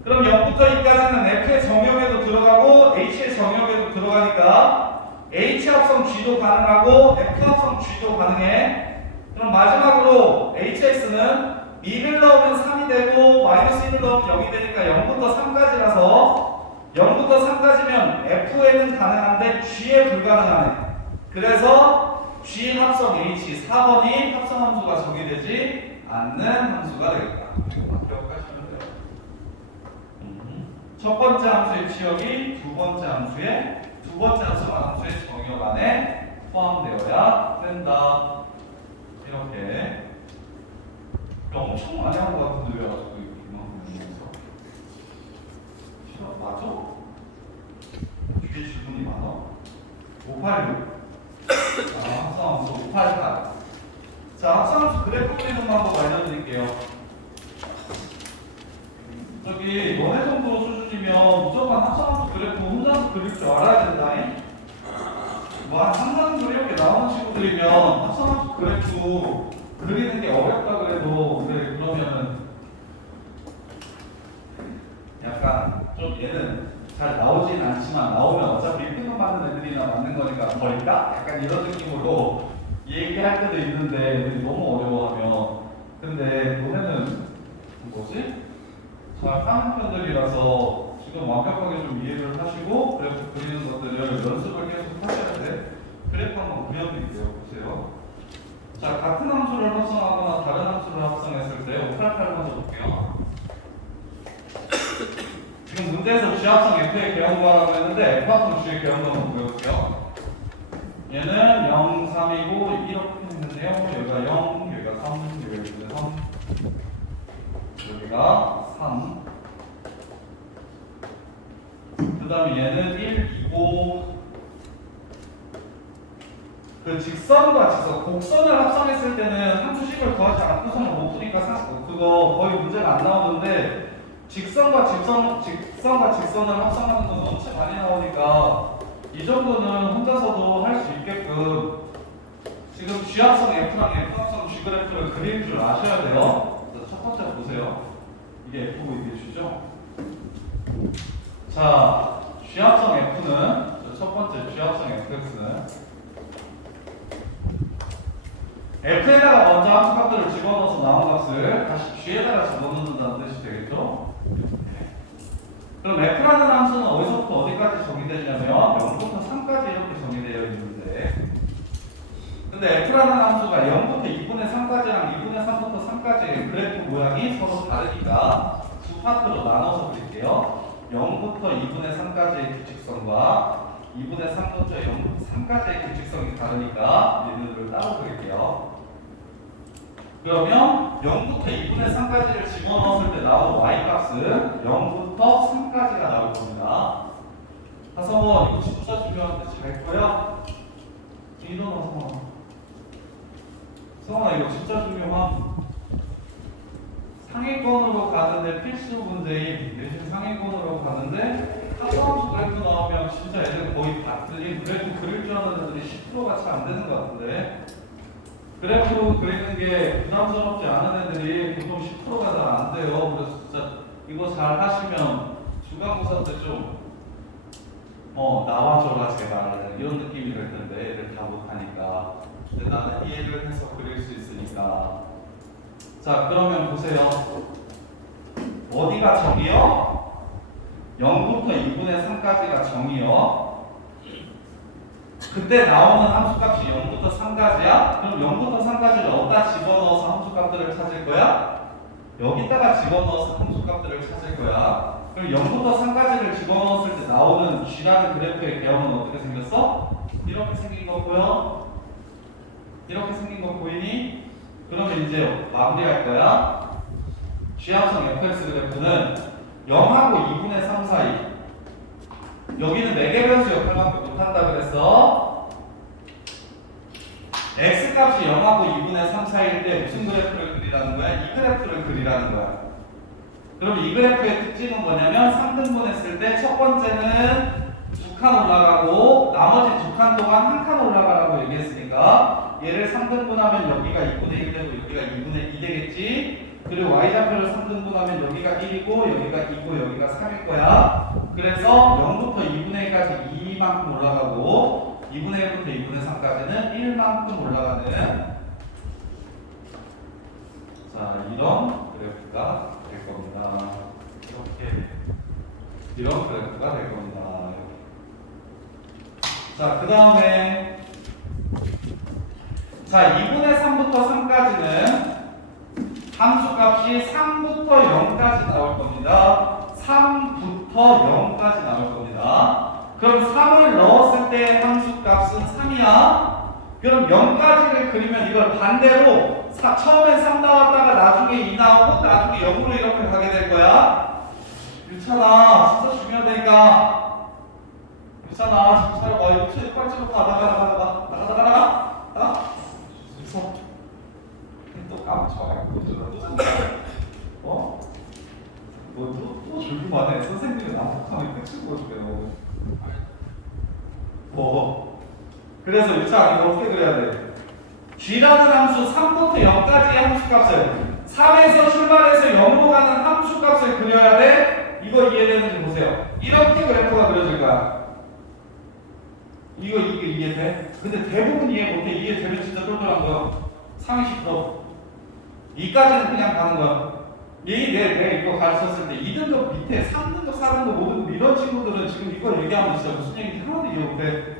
그럼 0부터 2까지는 f의 정역에도 들어가고 h의 정역에도 들어가니까 h 합성 g도 가능하고 f 합성 g도 가능해. 그럼 마지막으로 hx는 2를 넣으면 3이 되고 마이너스 1을 넣으면 0이 되니까 0부터 3까지라서 0부터 3까지면 f에는 가능한데 g에 불가능하네. 그래서 g 합성 h 4번이 합성 함수가 적용되지 않는 함수가 되겠다. 이것만 기억하시면 돼요. 첫 번째 함수의 치역이 두 번째 함수의 정역 안에 포함되어야 된다. 이렇게. 엄청 많이 한 것 같은데 왜 아직도 이만큼 있는 거야? 맞아? 뒤에 질문이 많아? 586. 합성함수 588. 자, 합성함수 그래프 그리는 방법 알려드릴게요. 저기 너네 정도 수준이면 무조건 합성함수 그래프 혼자서 그릴 줄 알아야 된다잉. 한 3, 이렇게 나오는 친구들이면 합성함수 그래프 그리는 게 어렵다 그래도 근데 그러면은 약간 좀 얘는 잘 나오진 않지만 나오면 어차피 1등급 받는 애들이나 맞는 거니까 버릴까? 약간 이런 느낌으로 얘기할 때도 있는데 애들이 너무 어려워하면 근데 너네는 뭐지? 잘 하는 편들이라서 지금 완벽하게 좀 이해를 하시고 그래프 그리는 것들을 연습을 계속 하셔야 돼. 그래프 한번 그려드릴게요. 보세요. 자, 같은 함수를 합성하거나 다른 함수를 합성했을 때 588 먼저 볼게요. 지금 문제에서 G합성 F의 개형과라고 했는데 F합성 G의 개형도 한번 보여볼게요. 얘는 0, 3이고 이렇게 했는데요. 여기가 0, 여기가 3, 여기가 3, 여기가 3. 그 다음에 얘는 1, 2고 그 직선과 직선, 곡선을 합성했을 때는 함수식을 구하지 않고서는 못 푸니까 그거 거의 문제가 안 나오는데 직선과 직선을 합성하는 건 너무 많이 나오니까 이 정도는 혼자서도 할 수 있게끔 지금 G합성 F랑 F합성 G G 그래프를 그릴 줄 아셔야 돼요. 그래서 첫 번째 보세요. 이게 F고 이게 G죠. 자, G합성 F는 첫 번째 G합성 FX는 F에다가 먼저 함수값들을 집어넣어서 나온 값을 다시 G에다가 집어넣는다는 뜻이 되겠죠? 그럼 F라는 함수는 어디서부터 어디까지 정의되냐면 0부터 3까지 이렇게 정의되어 있는데, 근데 F라는 함수가 0부터 2분의 3까지랑 2분의 3부터 3까지의 그래프 모양이 서로 다르니까 두 파트로 나눠서 그릴게요. 0부터 2분의 3까지의 규칙성과 2분의 3부터 0부터 3까지의 규칙성이 다르니까 얘네들을 따로 그릴게요. 그러면 0부터 2분의 3까지를 집어넣었을 때 나오는 y값은 0부터 3까지가 나올 겁니다. 하성원 이거 진짜 중요한데 잘 거야? 일어나 성원아. 성원아 이거 진짜 중요한 상위권으로 가는데 필수 문제인 내신 상위권으로 가는데 합성함수 그래프 나오면 진짜 애들 거의 다 틀린 그래프 그릴 줄 아는 애들이 10%가 채 안 되는 것 같은데, 그래프 그리는 게 부담스럽지 않은 애들이 보통 10%가 잘 안 돼요. 그래서 진짜 이거 잘 하시면 중간고사 때 좀 나와줘라 제발 이런 느낌이 들 텐데 애들 다 못하니까. 근데 나는 이해를 해서 그릴 수 있으니까. 자, 그러면 보세요. 어디가 정이요? 0부터 2분의 3까지가 정이요. 그때 나오는 함수값이 0부터 3까지야? 그럼 0부터 3까지를 어디다 집어넣어서 함수값들을 찾을 거야? 여기다가 집어넣어서 함수값들을 찾을 거야. 그럼 0부터 3까지를 집어넣었을 때 나오는 G라는 그래프의 개형은 어떻게 생겼어? 이렇게 생긴 거 보여? 이렇게 생긴 거 보이니? 그러면 이제 마무리할 거야. G합성 fx 그래프는 0하고 2분의 3 사이, 여기는 4개 변수 역할밖에 못한다 그랬어. x값이 0하고 2분의 3 사이일 때 무슨 그래프를 그리라는 거야? 이 그래프를 그리라는 거야. 그럼 이 그래프의 특징은 뭐냐면 3등분 했을 때 첫 번째는 2칸 올라가고 나머지 2칸 동안 1칸 올라가라고 얘기했으니까 얘를 3등분하면 여기가 2분의 1 되고 여기가 2분의 2 되겠지. 그리고 y좌표를 3등분하면 여기가 1이고 여기가 2고 여기가 3일 거야. 그래서 0부터 2분의 1까지 2만큼 올라가고 2분의 1부터 2분의 3까지는 1만큼 올라가는, 자, 이런 그래프가 될 겁니다. 이런 그래프가 될 겁니다. 자, 그 다음에 자, 2분의 3부터 3까지는 함수값이 3부터 0까지 나올 겁니다. 3부터 0까지 나올 겁니다. 그럼 3을 넣었을 때 함수값은 3이야. 그럼 0까지를 그리면 이걸 반대로 처음에 3 나왔다가 나중에 2 나오고 나중에 0으로 이렇게 가게 될 거야. 유찬아 진짜 중요하다니까. 유찬아 정신 차려봐. 이거 빨리 나가. 있어. 또 깜짝이야. 또 졸기만 해. 선생님이 나못하니까 친구가 죽여요. 그래서 유찬 이거 어떻게 그려야 돼? G라는 함수 3부터 0까지의 함수값을 3에서 출발해서 0으로 가는 함수값을 그려야 돼. 이거 이해되는지 보세요. 이렇게 그래프가 그려질 거야. 이거 이해돼? 근데 대부분 이해 못해. 이해되면 진짜 똘똘한 거야. 상위 10%. 2까지는 그냥 가는 거야. 내가 이거 가르쳤을 때 2등급 밑에 3등급, 4등급, 5등급 이런 친구들은 지금 이거 얘기하면 진짜 무슨 얘기인지 하나도 이해 못해.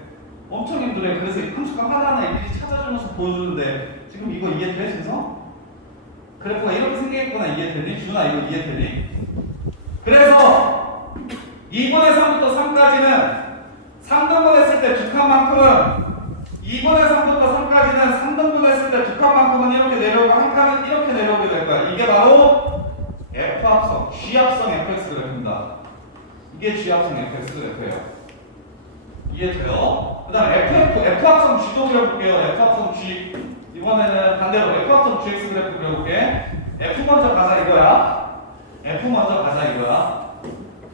엄청 힘들어요. 그래서 이 함수값 하나하나 일일이 찾아주면서 보여주는데 지금 이거 이해돼? 진짜? 그래프가 이렇게 생기겠구나. 이해되니? 준아 이거 이해되니? 그래서 2분의 3부터 3까지는 3등분 했을 때 두 칸만큼은 2분의 3부터 3까지는 3등분 했을 때 두 칸만큼은 이렇게 내려오고 한 칸은 이렇게 내려오게 될 거야. 이게 바로 F합성, G합성 fx 그래프입니다. 이게 G합성 fx 그래프예요. 이해돼요? 그 다음에 F합성 G도 그려볼게요. F합성 G. 이번에는 반대로 F합성 GX 그래프 그려볼게. F 먼저 가자 이거야. F 먼저 가자 이거야.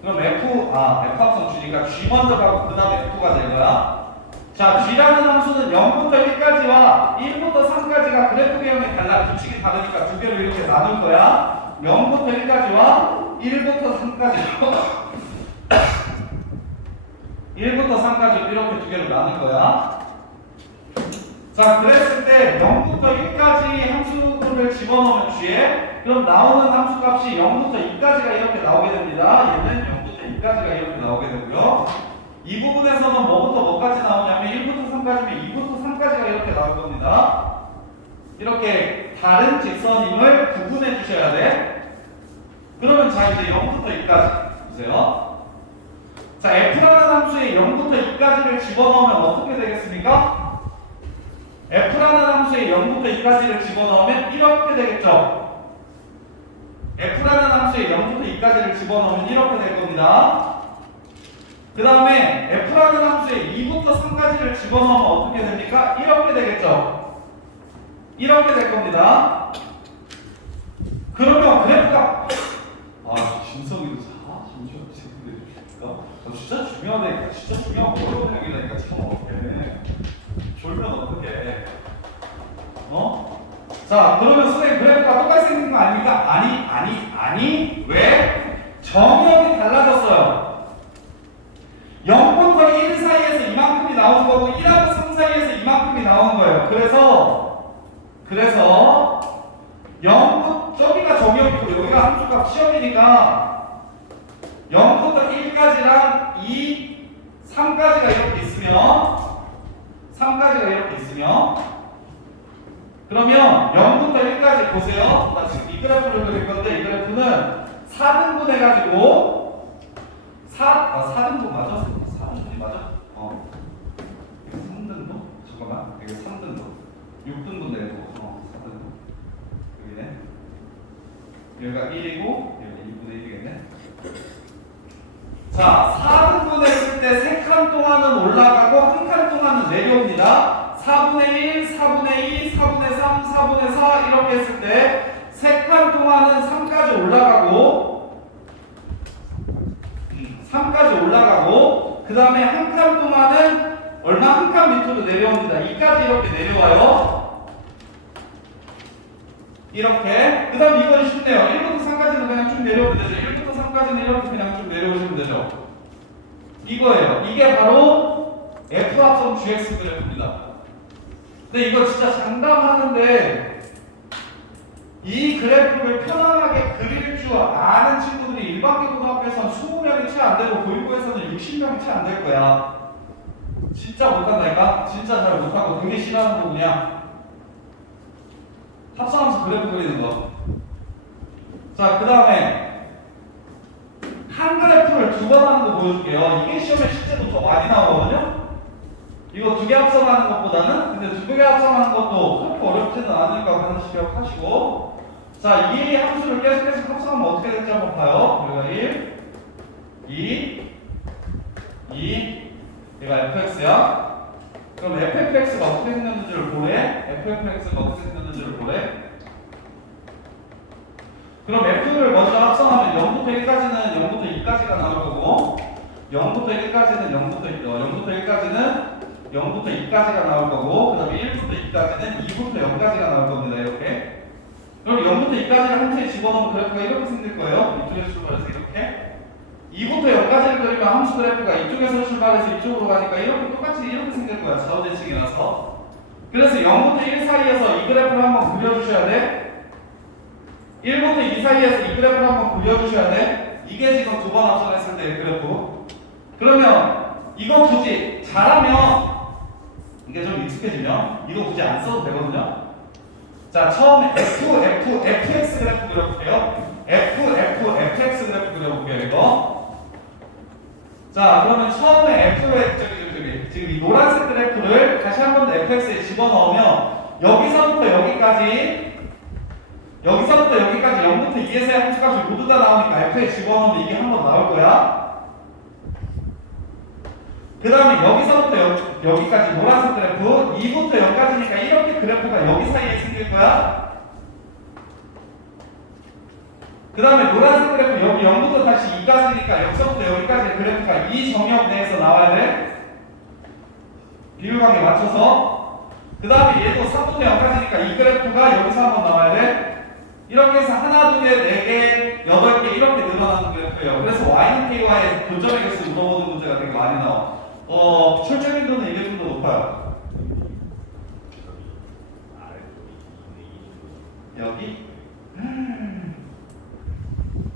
그럼 F합성 G니까 G 먼저 가고 그 다음에 F 가자 이거야. 자, g라는 함수는 0부터 1까지와 1부터 3까지가 그래프 개형이 달라. 규칙이 다르니까 두 개로 이렇게 나눌 거야. 0부터 1까지와 1부터 3까지로 1부터 3까지 이렇게 두 개로 나눌 거야. 자, 그랬을 때 0부터 1까지 함수를 집어넣으면 g에 그럼 나오는 함수 값이 0부터 2까지가 이렇게 나오게 됩니다. 얘는 0부터 2까지가 이렇게 나오게 되고요. 이 부분에서는 뭐부터 뭐까지 나오냐면 1부터 3까지면 2부터 3까지가 이렇게 나올 겁니다. 이렇게 다른 직선임을 구분해 주셔야 돼. 그러면 자, 이제 0부터 2까지 보세요. 자, f라는 함수에 0부터 2까지를 집어넣으면 어떻게 되겠습니까? f라는 함수에 0부터 2까지를 집어넣으면 이렇게 되겠죠. f라는 함수에 0부터 2까지를 집어넣으면 이렇게 될 겁니다. 그 다음에 f라는 함수에 2부터 3까지를 집어넣으면 어떻게 됩니까? 이렇게 되겠죠. 이렇게 될 겁니다. 그러면 그래프가 진성이도 진짜 진짜 중요하다니까. 진짜 중요한 어려운 얘기라니까. 참 어떡해. 졸면 어떡해. 자, 그러면 선생님 그래프가 똑같이 생긴 거 아닙니까? 아니. 왜? 정의역이 달라졌어요. 0부터 1 사이에서 이만큼이 나오는 거고 1하고 3 사이에서 이만큼이 나오는 거예요. 그래서 0부터 저기가 정의역이고 여기가 함수값 시험이니까 0부터 1까지랑 2, 3까지가 이렇게 있으면 그러면 0부터 1까지 보세요. 나 지금 이 그래프를 그릴 건데 이 그래프는 4등분 해가지고 4등분 맞아? 4등분이 맞아? 3등분? 잠깐만, 이거 3등분 6등분 내고 4등분 여기네. 여기가 1이고 여기 2분의 1이겠네. 자, 4등분 했을 때 3칸 동안은 올라가고 1칸 동안은 내려옵니다. 4분의 1, 4분의 2, 4분의 3, 4분의 4 이렇게 했을 때 3칸 동안은 3까지 올라가고 그 다음에 한 칸 동안은 한 칸 밑으로 내려옵니다. 2까지 이렇게 내려와요. 이렇게. 그 다음 이건 쉽네요. 1부터 3까지는 그냥 쭉 내려오면 되죠. 1부터 3까지는 이렇게 그냥 쭉 내려오시면 되죠. 이거예요. 이게 바로 F 합성 GX 그래프입니다. 근데 이거 진짜 장담하는데 이 그래프를 편안하게 그릴 줄 아는 친구들이 일반계 고등학교에서는 20명이 채 안 되고 고일고에서는 60명이 채 안 될 거야. 진짜 못한다니까? 진짜 잘 못하고 되게 싫어하는 부분이야. 합성함수 그래프 그리는 거. 자, 그 다음에 한 그래프를 2번 하는 거 보여줄게요. 이게 시험에 실제로 더 많이 나오거든요. 이거 2개 합성하는 것보다는 근데 2개 합성하는 것도 그렇게 어렵지는 않으니까 하나씩 기억하시고 자, 이 함수를 계속 합성하면 어떻게 될지 한번 봐요. 여기가 1, 2, 얘가 fx야. 그럼 ffx가 어떻게 생겼는지를 보래. ffx가 어떻게 생겼는지를 보래. 그럼 f를 먼저 합성하면 0부터 1까지는 0부터 2까지가 나올 거고 0부터 1까지는 0부터 2까지가 나올 거고 그 다음에 1부터 2까지는 2부터 0까지가 나올 겁니다. 이렇게. 그럼 0부터 2까지를 함수에 집어넣으면 그래프가 이렇게 생길 거예요. 이쪽에서 출발해서 이렇게. 2부터 0까지를 그리면 함수 그래프가 이쪽에서 출발해서 이쪽으로 가니까 이렇게 똑같이 이렇게 생길 거야. 좌우대칭이라서. 그래서 0부터 1 사이에서 이 그래프를 한번 그려주셔야 돼. 1부터 2 사이에서 이 그래프를 한번 그려주셔야 돼. 이게 지금 2번 합성했을 때의 그래프. 그러면 이거 굳이 잘하면 이게 좀 익숙해지면 이거 굳이 안 써도 되거든요. 자, 처음에 fx 그래프 그려볼게요. fx 그래프 그려볼게요. 이거. 자, 그러면 처음에 지금 이 노란색 그래프를 다시 한 번 더 fx에 집어넣으면 여기서부터 여기까지 0부터 2에서의 함수값이 모두 다 나오니까 f에 집어넣으면 이게 한 번 나올 거야. 그 다음에 여기서부터 여기까지 노란색 그래프 2부터 0까지니까 이렇게 그래프가 여기 사이에 생길 거야. 그 다음에 노란색 그래프 여기 0부터 다시 2까지니까 여기서부터 여기까지의 그래프가 이 정역 내에서 나와야 돼. 비율관계 맞춰서 그 다음에 얘도 3분의 0까지니까 이 그래프가 여기서 한번 나와야 돼. 이렇게 해서 하나, 두 개, 네 개, 여덟 개 이렇게 늘어나는 그래프예요. 그래서 Y는 교점의 개수 물어보는 문제가 되게 많이 나와. 출제 빈도는 이게 좀 더 높아요. 여기?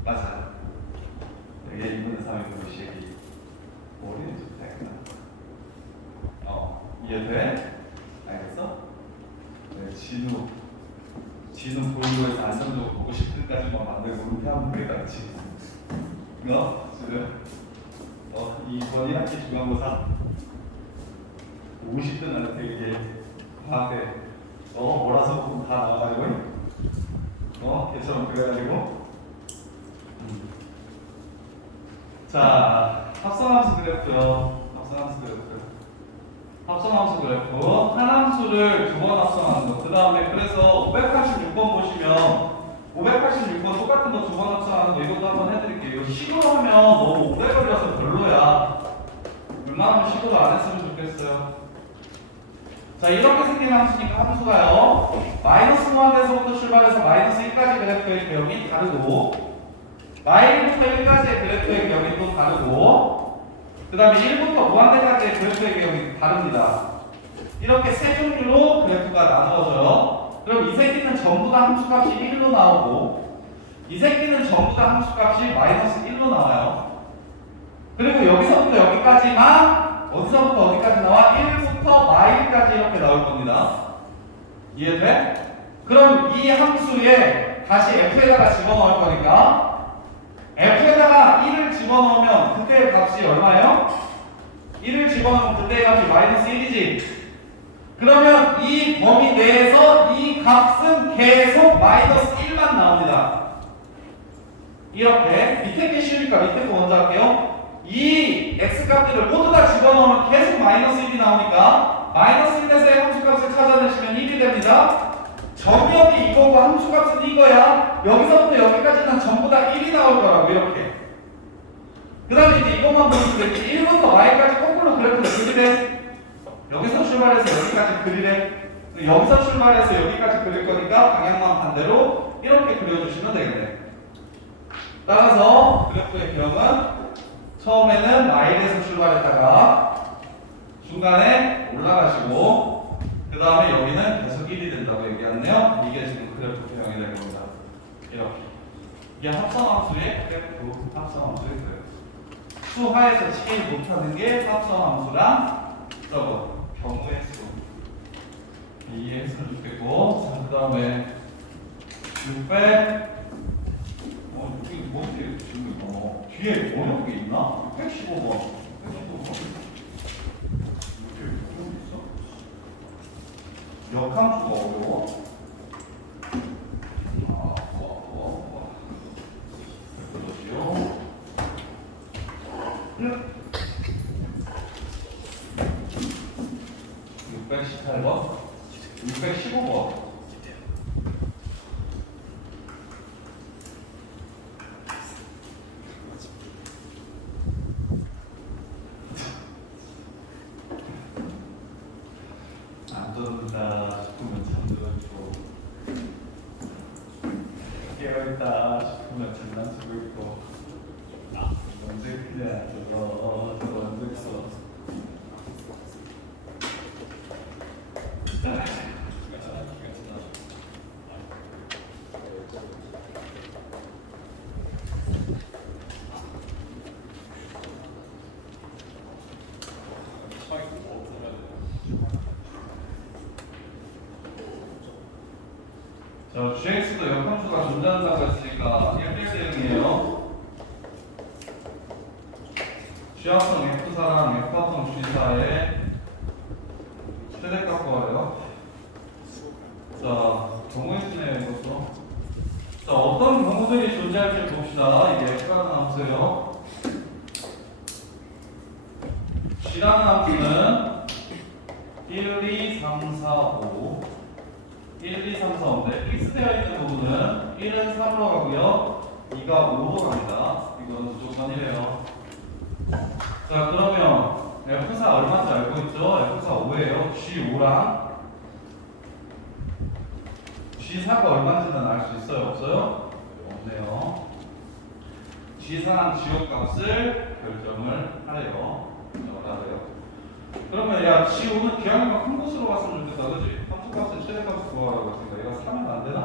맞아. 여기 2분의 3의 공식이 머리는 좋다 했구나. 이해돼? 알겠어? 네, 진우 보이고에서 안정적으로 보고 싶은 까지만 만들고 은퇴하면 되겠다, 그치? 지금 이번 1학기 중간고사 50등한테 이게 과학에 몰아서 보면 다 나와가지고 걔처럼 그래가지고 자, 합성함수 그래프요. 합성함수 그래프 한 함수를 두 번 합성하는 거. 그 다음에 그래서 586번 보시면 586번 똑같은 거 두 번 합성하는 거 이것도 한번 해드릴게요. 식으로 하면 너무 오래 걸려서 별로야. 웬만하면 식으로 안 했으면 좋겠어요. 자, 이렇게 생긴 함수니까 함수가요 마이너스 무한대에서부터 출발해서 마이너스 1까지 그래프의 개형이 다르고 마이너스부터 1까지의 그래프의 개형이 또 다르고 그 다음에 1부터 무한대까지의 그래프의 개형이 다릅니다. 이렇게 세 종류로 그래프가 나누어져요. 그럼 이 새끼는 전부 다 함수값이 1로 나오고 이 새끼는 전부 다 함수값이 마이너스 1로 나와요. 그리고 여기서부터 여기까지만 어디서부터 어디까지 나와? 1부터 마일까지 이렇게 나올 겁니다. 이해돼? 그럼 이 함수에 다시 f에다가 집어넣을 거니까 f에다가 1을 집어넣으면 그때의 값이 얼마예요? 1을 집어넣으면 그때의 값이 마이너스 1이지. 그러면 이 범위 내에서 이 값은 계속 마이너스 1만 나옵니다. 이렇게 밑에 게 쉬우니까 밑에 거 먼저 할게요. 이 x값들을 모두 다 집어넣으면 계속 마이너스 1이 나오니까 마이너스 1에서의 함수값을 찾아내시면 1이 됩니다. 정렬이 이거고 함수값은 이거야. 여기서부터 여기까지는 전부 다 1이 나올 거라고 이렇게. 그 다음에 이제 이것만 보면 되겠지. 1부터 y까지 거꾸로 그래프를 그리래. 여기서 출발해서 여기까지 그리래. 여기서 출발해서 여기까지 그릴 거니까 방향만 반대로 이렇게 그려주시면 되겠네. 따라서 그래프의 경은 처음에는 마일에서 출발했다가 중간에 올라가시고 그 다음에 여기는 계속 1이 된다고 얘기했네요. 이게 지금 그래프 표형이 될 겁니다. 이렇게. 이게 합성함수의 그래프, 합성함수의 그래프. 수하에서 제일 못하는 게 합성함수랑 저거 경우의 수. 이해했으면 좋겠고 자, 그 다음에 600 여기 뭔데 지금 뒤에 어려운 게 있나? 115번. 115번. 이렇게 있어? 역함수가 어려워? 그러지요. 618번? 615번. 안 들어온다 싶으면 잠들어있고 깨어있다 싶으면 장난치고 있고 언제 그냥 저거 언제 있어. 자, GX도 역함수가 존재한다고 했으니까 1대1 대응이에요. G합성 F사랑 F합성 G사의 최대값 구하래요. 자, 경우의 수네요, 이것도. 자, 어떤 경우들이 존재할지 봅시다. 이게 F라는 함수예요. G라는 함수는 1, 2, 3, 4, 5 1, 2, 3, 4인데 픽스되어 있는 부분은 1은 3으로 가고요 2가 5로 갑니다. 이거는 무조건 1이에요. 자, 그러면 F4 얼마인지 알고 있죠? F4 5예요. G5랑 G4가 얼마인지는 알 수 있어요? 없어요? 없네요. G4랑 G5 값을 결정을 하래요. 결정을 하래요. 그러면 야 G5는 기왕이면 큰 곳으로 갔으면 좋겠다, 그지? 함수값은 최대값을 구하라고 했으니까 얘가 3면 안 되나?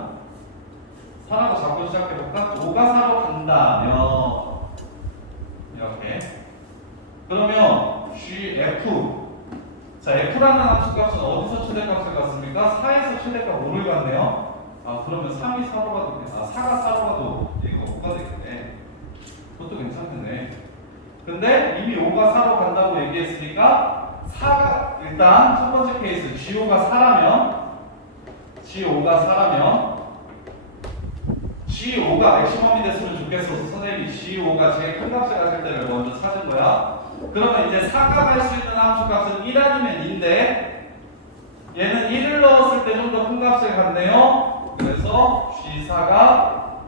4라고 잡고 시작해볼까? 5가 4로 간다면 이렇게 그러면 GF 자 F라는 함수값은 어디서 최대값을 갔습니까? 4에서 최대값 5를 갔네요. 아 그러면 3이 4로 가도 4가 4로 가도 얘가 5가 되겠네. 그것도 괜찮겠네. 근데 이미 5가 4로 간다고 얘기했으니까 4가 일단 첫 번째 케이스 G5가 4라면 G5가 맥시멈이 됐으면 좋겠어서 선생님이 G5가 제일 큰 값을 가질 때를 먼저 찾은 거야. 그러면 이제 4가 갈 수 있는 함수값은 1 아니면 2인데 얘는 1을 넣었을 때 좀 더 큰 값을 갖네요. 그래서 G4가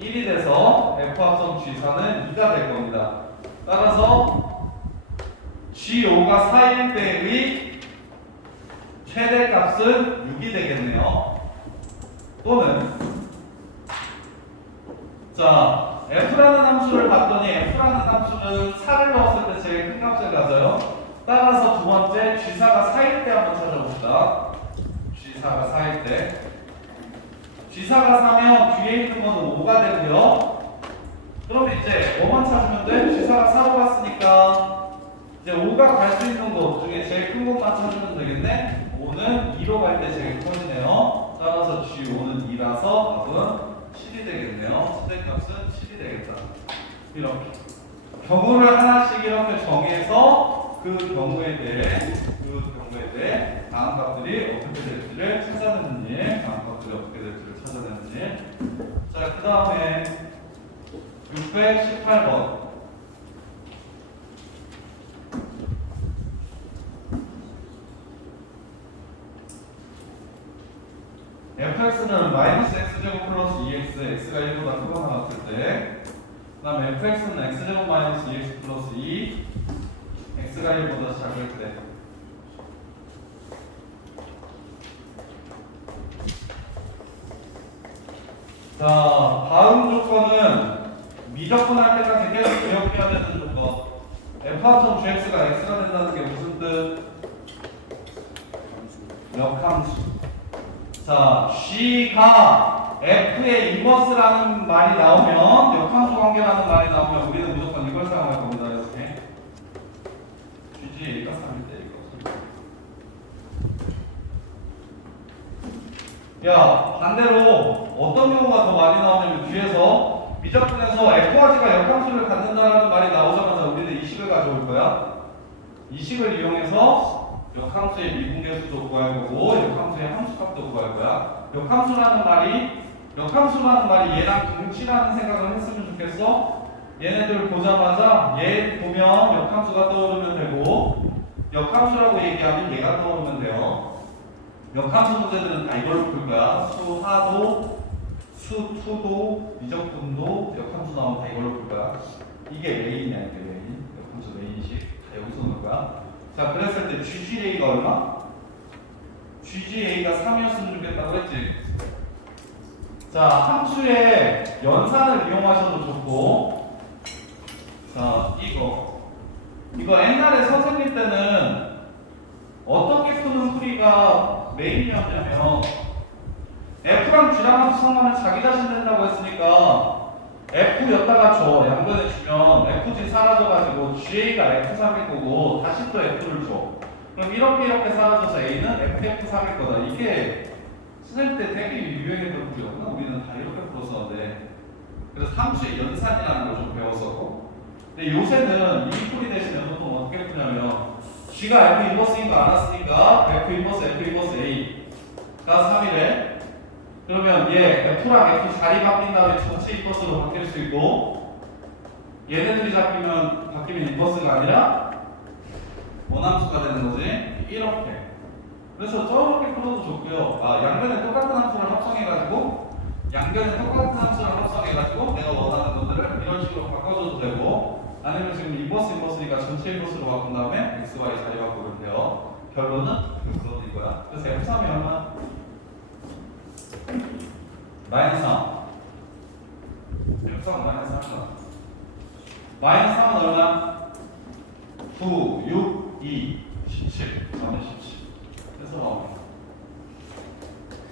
1이 돼서 F합성 G4는 2가 될 겁니다. 따라서 G5가 4일 때의 최대값은 6이 되겠네요. 또는 자, F라는 함수를 봤더니 F라는 함수는 4를 넣었을 때 제일 큰 값을 가져요. 따라서 두 번째 G4가 4일 때 한번 찾아봅시다. G4가 4일 때 G4가 4면 뒤에 있는 거는 5가 되고요. 그러면 이제 뭐만 찾으면 돼? G4가 4로 갔으니까 이제 5가 갈 수 있는 것 중에 제일 큰 것만 찾으면 되겠네. 5는 2로 갈 때 제일 커지네요. 따라서 G5는 2라서 답은 7이 되겠네요. 최대값은 7이 되겠다. 이렇게 경우를 하나씩 이렇게 정해서 그 경우에 대해 다음 값들이 어떻게 될지를 찾아내는 일, 다음 값들이 어떻게 될지를 찾아내는 일. 자, 그 다음에 618번. fx는 마이너스 x제곱 플러스 2x, x가 1보다 크거나 같을 때, 그 다음에 fx는 x제곱 마이너스 2x 플러스 2, x가 1보다 작을 때. 자, 다음 조건은 미적분할 때까지 계속 기억해야 되는 조건. f합성 gx가 x가 된다는 게 무슨 뜻? 역함수. 자, G가 F의 인버스라는 말이 나오면, 역함수 관계라는 말이 나오면 우리는 무조건 이걸 사용할 겁니다. 이렇게 GGA가 3일 때 이거. 야, 반대로 어떤 경우가 더 많이 나오냐면 뒤에서 미적분에서 F와 G가 역함수를 갖는다라는 말이 나오자마자 우리는 이 식을 가져올 거야. 이 식을 이용해서 역함수의 미분계수도 구할 거고 역함수의 함수값도 구할 거야. 역함수라는 말이 얘랑 동치라는 생각을 했으면 좋겠어. 얘네들 보자마자 얘 보면 역함수가 떠오르면 되고 역함수라고 얘기하면 얘가 떠오르면 돼요. 역함수 문제들은 다 이걸로 풀 거야. 수하도, 수투도, 미적분도 역함수 나오면 다 이걸로 풀 거야. 이게 메인이야, 이게 메인. 역함수 메인식 다 여기서 넣을 거야. 자, 그랬을 때 GGA가 얼마? GGA가 3이었으면 좋겠다고 했지. 자, 함수의 연산을 이용하셔도 좋고, 자, 이거 옛날에 선생님 때는 어떻게 푸는 풀이가 메인이었냐면 F랑 G랑 함수 상관은 자기 자신 된다고 했으니까 F였다가 줘 양변에 주면 FG 사라져가지고 GA가 F3일 거고 다시 또 F를 줘. 그럼 이렇게 사라져서 A는 FF3일 거다. 이게 선생님 때 되게 유행했던 풀이었구나. 우리는 다 이렇게 풀었었는데 그래서 함수의 연산이라는 걸 좀 배웠었고 근데 요새는 이 풀이 대신에 보통 어떻게 푸냐면 G가 F 인버스인 거 알았으니까 F 인버스 A가 3이래. 그러면 얘 F랑 F 자리 바뀐 다음에 전체 인버스로 바뀔 수 있고 얘네들이 바뀌면 인버스가 아니라 원함수가 되는 거지. 이렇게. 그래서 저렇게 풀어도 좋고요. 양변에 똑같은 함수를 합성해가지고 내가 원하는 것들을 이런 식으로 바꿔줘도 되고 아니면 지금 인버스니까 전체 인버스로 바꾼 다음에 x, y 자리 바꾸면 돼요. 결론은 이거야. 그래서 f3이 얼마? 마이너스 3. f3은 마이너스 3이야. 마이너스 3은 얼마? 9, 6, 2, 17. 마이너스 17. 그래서 나옵니다.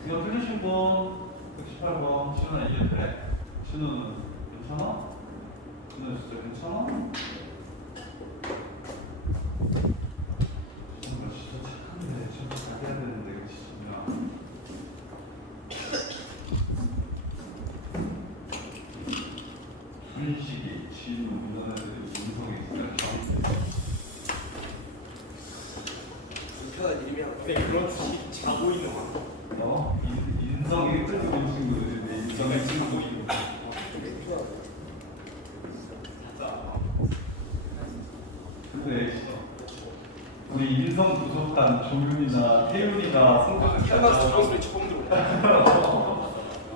이거 틀리신 분 118번 신우는 이해돼? 신우는 괜찮아? 신우는 진짜 괜찮아? 신우가 진짜 착한데 진짜 잘해야 되는데 그치 신우야. 준식이 진우 이런 애들이 인성이 있어요. 불편한 이름이라고. 근데 그렇지 자고 있는 거. 인성이 끌리는 친구들인데 인성의 친구들이 근데 우리 인성 부족한 조윤이나 태윤이가 성적을 태어나서 저런 소리 처음 들어.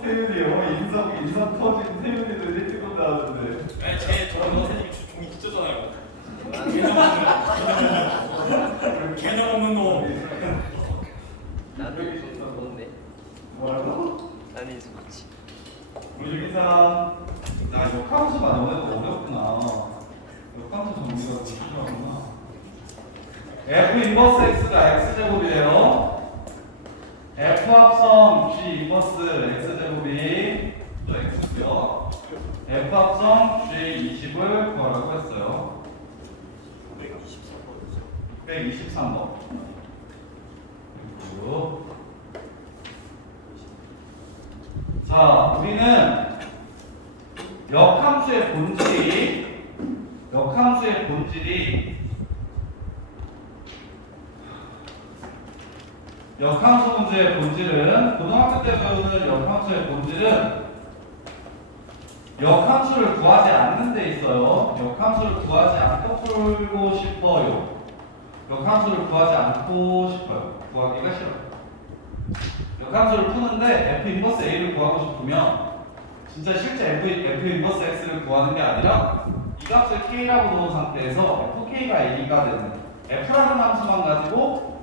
태윤이 인성 터진 태윤이들 일찍 온다는데 제 저런 선생님이 종이 찢어잖아요. 개념 없는 놈. 나는 좋은데. 뭐라고? 나는 좋지. 우리 유기산 나 역함수가 너네도 어렵구나. 역함수 정리가 필요하구나. F 인버스 X가 X제곱이에요. F 합성 G 인버스 X제곱이 또 X고요. F 합성 G 20을 구하라고 했어요. 123번. 그리고 자, 우리는 역함수의 본질이 역함수 문제의 본질은 고등학교 때 배우는 역함수의 본질은 역함수를 구하지 않는 데 있어요. 역함수를 구하지 않고 풀고 싶어요. 역함수를 구하지 않고 싶어요. 구하기가 싫어요. 역함수를 푸는데 F 인버스 A를 구하고 싶으면 진짜 실제 F 인버스 X를 구하는 게 아니라 이 값을 K라고 놓은 상태에서 FK가 A가 되는 F라는 함수만 가지고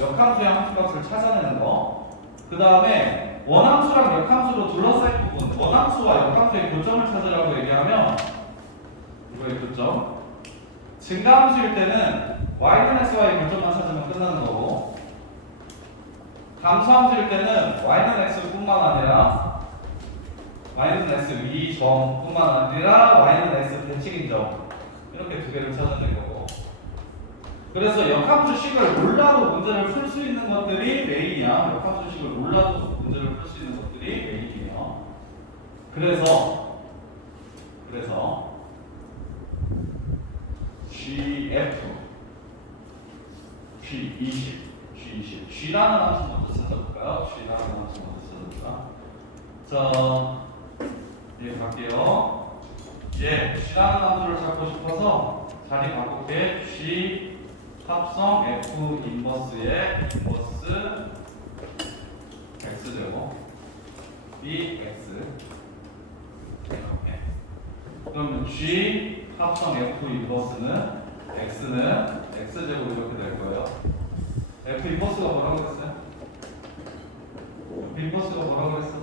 역함수의 함수값을 찾아내는 거. 그 다음에 원함수랑 역함수로 둘러싸인 부분, 원함수와 역함수의 교점을 찾으라고 얘기하면 이거의 교점. 증가함수일 때는 Y는 X와의 교점만 찾으면 끝나는 거고, 감소함수일 때는 Y는 X뿐만 아니라 Y는 X 위점뿐만 아니라 Y는 X 대칭인 점, 이렇게 두 개를 찾아낸 거고. 그래서 역함수식을 몰라도 문제를 풀 수 있는 것들이 메인이야. 역함수식을 몰라도 문제를 풀 수 있는 것들이 메인이에요. 그래서 GF G20 G라는 함수 먼저 찾아볼까요? G라는 함수 먼저 찾아볼까? 자, 예, 갈게요. 예, G라는 함수를 찾고 싶어서 자리 바꿀게. G 합성 F 인버스의 인버스 X제곱 B X 이렇게. 그러면 G 합성 F 인버스는 X는 X제곱 이렇게 될 거예요. F 인버스가 뭐라고 그랬어요? F 인버스가 뭐라고 그랬어?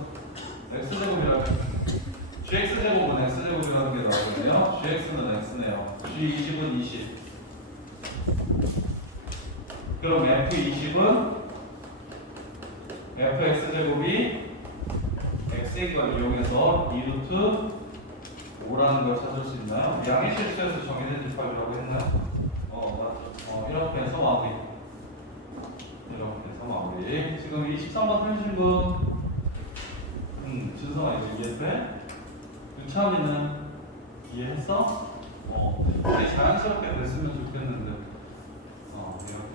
X제곱이라고. GX제곱은 X제곱이라는 게 나오거든요. GX는 X네요. G20은 20. 그럼 F20은 fx제곱이 x의 걸 이용해서 2루트 5라는 걸 찾을 수 있나요? 양의 실수에서 정의된 집합이라고 했나요? 맞죠. 이렇게 해서 마무리. 지금 23번 틀리신 분 진성아 이제 이해돼? 유찬이는 이해했어? 되게 자연스럽게 됐으면 좋겠는데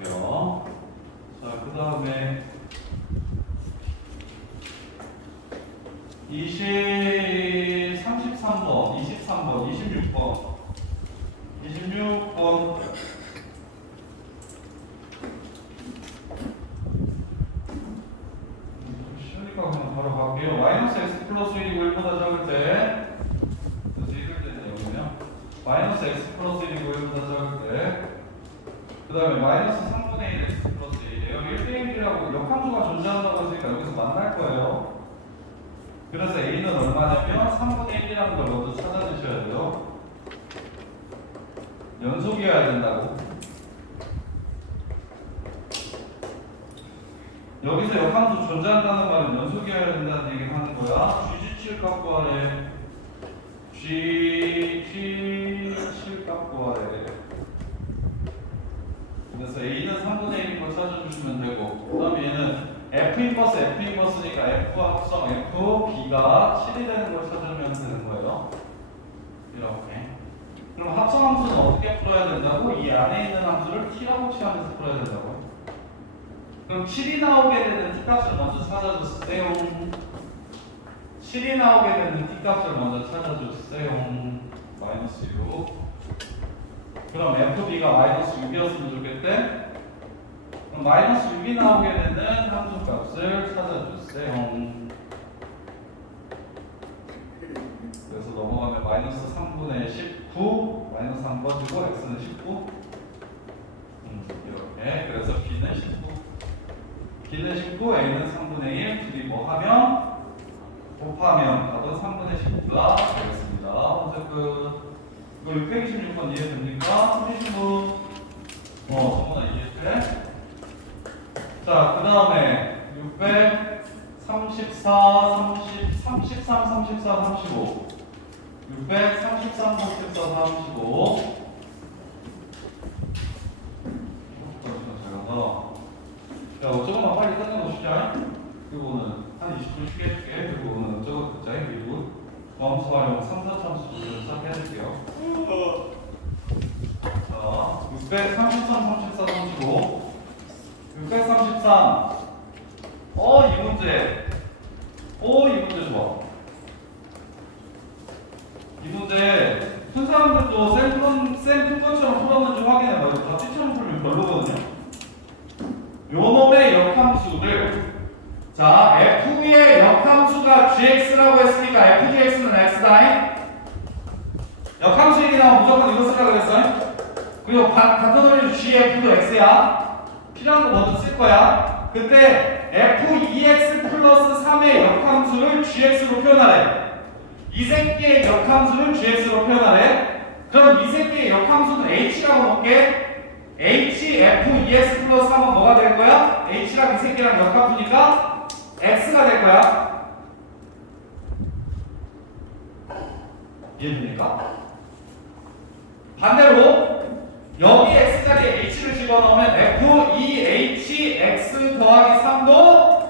이렇게요. 자, 그 다음에 33번, 23번, 26번 쉬우니까 그냥 바로 갈게요. 마이너스 x 플러스 1이고 1보다 작을 때 그래서 이럴 때 마이너스 x 플러스 1이고요. 보다 작을 때. 그 다음에 마이너스 3분의 1 x 플러스 1이에요. 1대 1이라고 역함수가 존재한다고 했으니까 여기서 만날 거예요. 그래서 a는 얼마냐면 3분의 1이라는 걸 먼저 찾아주셔야 돼요. 연속이어야 된다고. 여기서 역함수 존재한다는 말은 연속이어야 된다는 얘기를 하는 거야. GG7 값 구하래. GG7 값 구하래. 그래서 A는 3분의 1인 걸 찾아주시면 되고, 그 다음에 얘는 F 인버스 F 인버스니까 F 합성 F B가 7이 되는 걸 찾으면 되는 거예요. 이렇게. 그럼 합성 함수는 어떻게 풀어야 된다고? 이 안에 있는 함수를 T라고 취하면서 풀어야 된다고. 그럼 7이 나오게 되는 T값을 먼저 찾아주세요. 7이 나오게 되는 T값을 먼저 찾아주세요. 마이너스 6. 그럼 FB가 마이너스 6이었으면 좋겠대. 그럼 마이너스 6이 나오게 되는 함수값을 찾아주세요. 그래서 넘어가면 마이너스 3분의 19 마이너스 3 꺼지고 x는 19 이렇게. 그래서 b는 19 b는 19 a는 3분의 1 둘이 뭐 하면 곱하면 답은 3분의 19가 되겠습니다. 문제 끝. 이거 626번 이해됩니까? 틀리신 분? 정원아 이해돼? 자, 그 다음에 634, 33, 34, 35 633, 34, 35 야, 조금만 빨리 끝내고 싶자. 그리고는 한 20분 쉬게 해줄게. 그리고는 저거 듣자. 그리고 구함수 활용 3, 4참수 조절 시작해줄게요. 자, 633, 34, 35 633 이 문제 이 문제 좋아. 이 문제 큰 사람들도 쌤 것처럼 풀었는지 확인해봐요. 답지처럼 풀면 별로거든요. 요 놈의 역함수를 자 f의 역함수가 gx라고 했으니까 fgx는 x다. 역함수 얘기 나오면 무조건 이거 쓰라 그랬어. 그리고 같은 놈의 gf도 x야. 필요한 거 먼저 쓸 거야. 그때 f2x 플러스 3의 역함수를 gx로 표현하래. 이 새끼의 역함수를 gx로 표현하래. 그럼 이 새끼의 역함수는 h라고 볼게. h f2x 플러스 3은 뭐가 될 거야? h랑 이 새끼랑 역함수니까 x가 될 거야. 이해됩니까? 반대로 여기 x자리에 h를 집어넣으면 f2hx 더하기 3도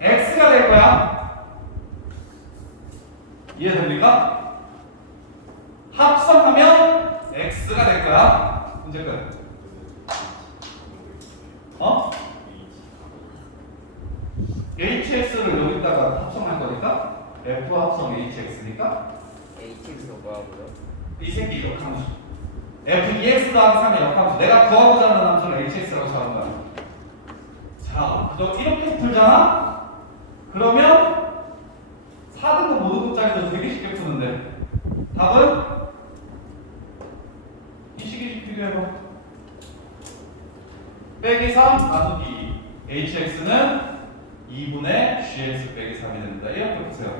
x가 될 거야. 이해됩니까? 합성하면 x가 될 거야. 문제 끝. hx를 여기다가 합성할 거니까 f 합성 hx니까 HX가 뭐라고요? 이 새끼 역함수 f2x 더하기 3의 역함수 내가 구하고자 하는 함수를 hx라고 잡은 거야. 자, 너 이렇게 풀잖아? 그러면 4등급 5등급짜리도 되게 쉽게 푸는데 답은 이 식이 비교해봐. 빼기 3 나누기 hx는 2분의 gx 빼기 3이 됩니다. 이렇게 보세요.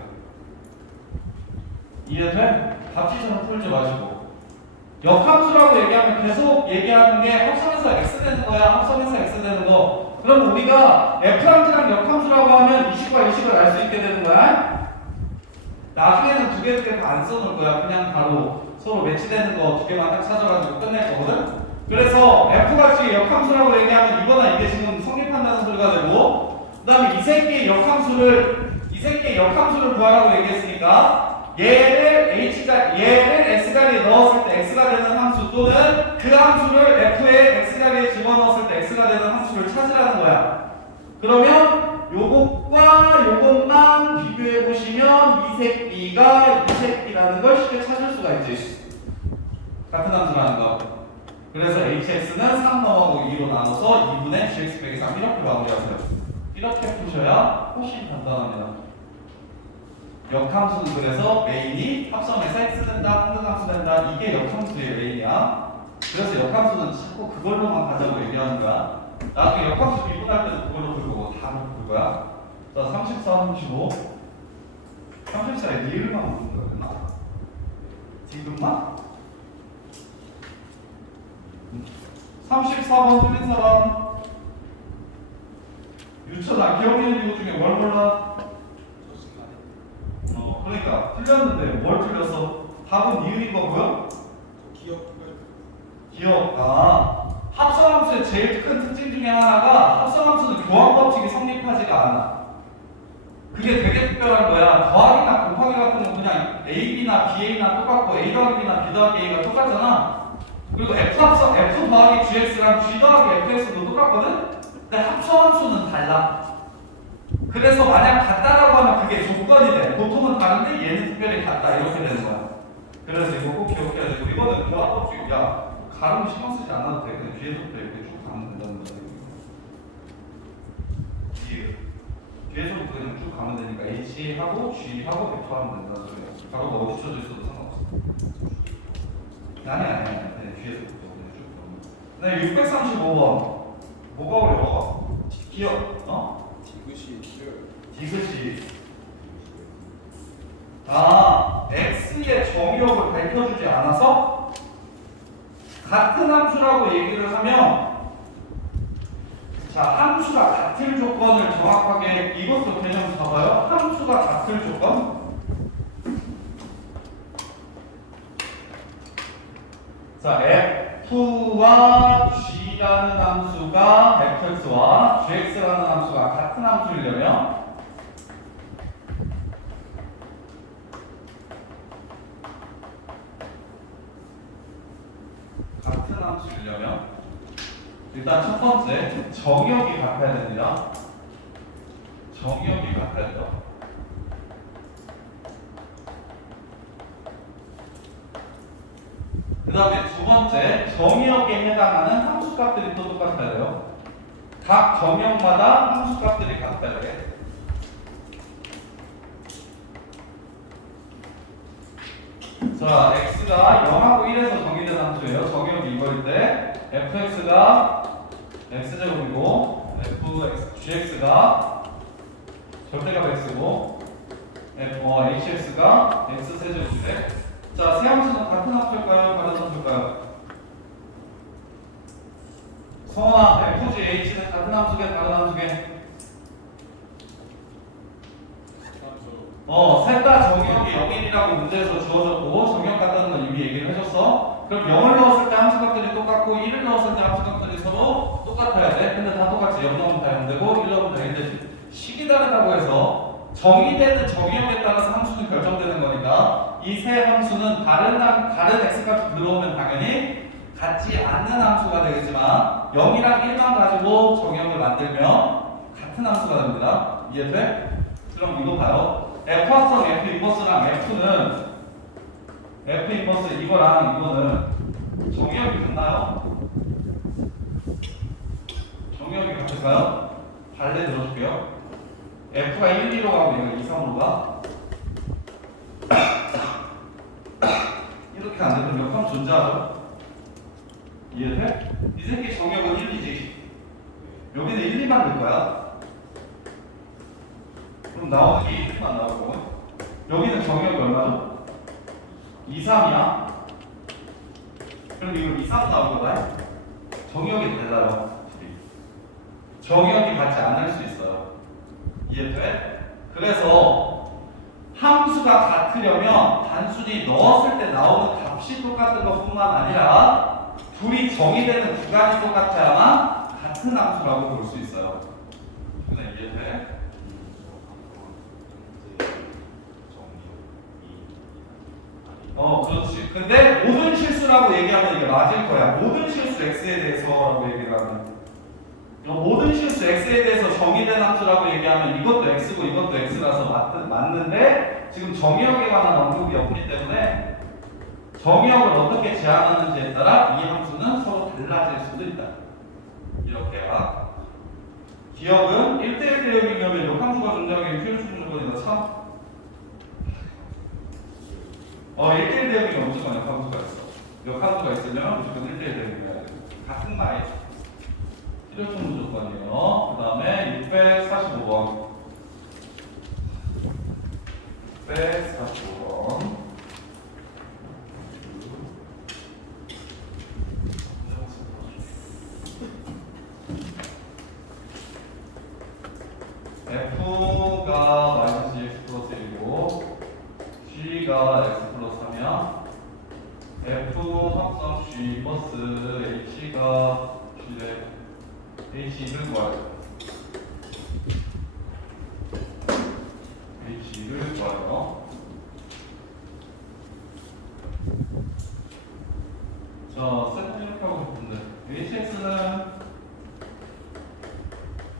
이해돼? 답지처럼 풀지 마시고 역함수라고 얘기하면 계속 얘기하는 게 합성해서 x 되는 거야. 합성해서 x 되는 거. 그럼 우리가 f랑트랑 역함수라고 하면 이식과 이식을 알 수 있게 되는 거야. 나중에는 두 개 다 안 써놓을 거야. 그냥 바로 서로 매치되는 거 두 개만 딱 찾아가지고 끝낼 거거든. 그래서 f가 지금 역함수라고 얘기하면 이거나 이게 지금 성립한다는 소리가 되고, 그 다음에 이 새끼의 역함수를 구하라고 얘기했으니까 얘를 x자리에 넣었을 때 x가 되는 함수 또는 그 함수를 f의 x자리에 집어넣었을 때 x가 되는 함수를 찾으라는 거야. 그러면 요것과 요것만 비교해 보시면 이 새끼가 이 새끼라는 걸 쉽게 찾을 수가 있지. 같은 함수라는 거. 그래서 hx는 3 넘어가고 2로 나눠서 2분의 gx 빼기 3 이렇게 마무리하세요. 이렇게 푸셔야 훨씬 간단합니다. 역함수는 그래서 메인이 합성해서 x 된다, 항등함수 된다 A니까 이게 역함수예요. A야. 그래서 역함수는 자꾸 그걸로만 가자고 얘기하는 거야. 나중에 역함수 미분할 때도 그걸로 볼 거고 다 볼 거야. 자, 34, 35. 34에 니을만 보는 거야. 되나? 지금만? 34번 틀린 사람. 유천아, 기억있는 이거 중에 뭘 몰라? 그러니까 틀렸는데 뭘 틀렸어? 답은 니은인 거고요? 기억. 합성함수의 제일 큰 특징 중에 하나가 합성함수는 교환 법칙이 성립하지가 않아. 그게 되게 특별한 거야. 더하기나 곱하기 같은 건 그냥 AB나 BA나 똑같고 A 더하기 B나 B 더하기 A가 똑같잖아. 그리고 F 합성, F 더하기 GX랑 G 더하기 FX도 똑같거든? 근데 합성함수는 달라. 그래서 만약 같다라고 하면 그게 조건이 돼. 보통은 다른데 얘는 특별히 같다 이렇게 되는 거야. 그래서 이거 꼭 기억해야 되고 이거는 교환법칙. 야, 가름 신경 쓰지 않아도 돼. 그냥 뒤에서부터 이렇게 쭉 가면 된다는 거야. 뒤에서부터 그냥 쭉 가면 되니까 H하고 G하고 F 하면 된다는 소리야. 가로가 어디 쳐져 있어도 상관없어. 아니. 그냥 뒤에서부터 그냥 쭉 가면 돼. 635번. 뭐가 어려워? 기억, 디귿이. X의 정의역을 밝혀주지 않아서 같은 함수라고 얘기를 하면 자, 함수가 같을 조건을 정확하게 이것도 개념 잡아요. 함수가 같을 조건. 자, F와 G라는 함수가 fx와 gx라는 함수가 같은 함수이려면 일단 첫 번째 정의역이 같아야 됩니다. 정의역이 같아야 돼요. 그 다음에 두 번째 정의역에 해당하는 함수값들이 또 똑같아야 돼요. 각 정의역마다 함수값들이 같아야 돼. 자, x가 0하고 1에서 정의된 함수예요. 정의역이 이거일 때 fx가 x제곱이고 gx가 절대값 x고 hx가 x세제곱인데, 자, 세 함수는 같은 함수일까요? 다른 함수일까요? 성원아, fg, h는 같은 함수게 다른 함수게? 셋 다 정의역이 0일이라고 문제에서 주어졌고 정의역 같다는 건 이미 얘기를 해줬어. 그럼 0을 넣었을 때 함수값들이 똑같고 1을 넣었을 때 함수값들이 서로 똑같아야 돼. 근데 다 똑같지. 0 넣으면 다 0되고 1 넣으면 다 1되지. 식이 다르다고 해서 정의되는 정의역에 따라서 함수는 결정되는 거니까 이 세 함수는 다른 x값이 들어오면 당연히 같지 않는 함수가 되겠지만 0이랑 1만 가지고 정의역을 만들면 같은 함수가 됩니다. 이해돼? 그럼 이거 봐요. F 합성 F 인버스랑 F는 F 인버스 이거랑 이거는 정의역이 같나요? 정의역이 같을까요? 발레 들어줄게요. F가 1, 2로 가고 얘가 2, 3으로 가. 이렇게 안 되면 몇 번 존재하죠? 이해돼? 이 새끼 정의역은 1, 2지. 여기는 1, 2만 될 거야. 그럼 나오는 게 1만 나오고, 여기는 정의역이 얼마죠? 2, 3이야. 그럼 이거 2, 3 나오는 거야? 정의역이 달라요. 정의역이 같지 않을 수 있어요. 이해돼? 그래서 함수가 같으려면 단순히 넣었을 때 나오는 값이 똑같은 것뿐만 아니라 둘이 정의되는 구간이 똑같아야만 같은 함수라고 볼 수 있어요. 네, 이해돼? 그렇지. 근데 모든 실수라고 얘기하면 이게 맞을 거야. 모든 실수 x에 대해서라고 얘기를 하면, 모든 실수 x에 대해서 정의된 함수라고 얘기하면 이것도 x고 이것도 x라서 맞는데 지금 정의역에 관한 언급이 없기 때문에 정의역을 어떻게 제한하는지에 따라 이 함수는 서로 달라질 수도 있다. 이렇게야. 기억은 1대1 대역이면 역함수가 존재하기에 필요시 조건이다. 참. 1대1 대응이면 무조건 역함수가 있어. 역함수가 있으면 무조건 1대1 대응이어야 돼. 같은 말. 필요성 조건이에요. 그 다음에 645번. 645번. F가 마이너스 x 플러스 1이고 G가 x 플러스 3이야. F 합성 G 플러스 H가 G래. H를 구하래. H를 구하래요. 자, 셋 이렇게 하고 싶은데 HX는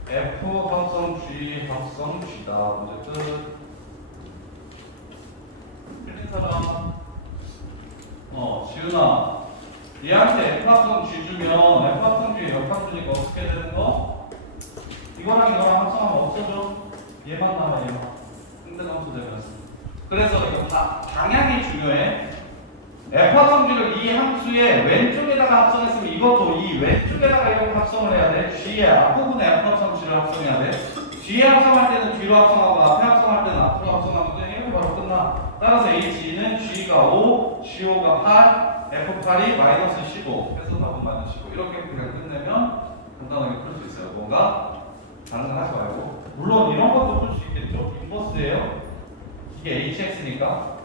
F 합성 G 합성 G다. 문제 끝. 틀린 사람? 지훈아. 얘한테 F 합성 G 주면 F 합성 G의 역함수니까 어떻게 되는 거? 이거랑 이거랑 합성하면 없어져. 얘만 남아, 얘만. 상대함수 되면. 그래서 이거 방향이 중요해. F 합성 G를 이 함수의 왼쪽에다가 합성했으면 이것도 이 왼쪽에다가 이렇게 합성을 해야 돼. G의 앞부분에 F 합성 G를 합성해야 돼. 뒤에 합성할 때는 뒤로 합성하고 앞에 합성할 때는 앞으로 합성하면 그냥 이렇게 바로 끝나. 따라서 H는 G가 5, G5가 8, F8이 마이너스 15. 해서 답은 마이너스 15. 이렇게 그냥 끝내면 간단하게 풀 수 있어요. 뭔가 다른 건 하지 말고. 물론 이런 것도 풀 수 있겠죠? 인버스예요. 이게 HX니까.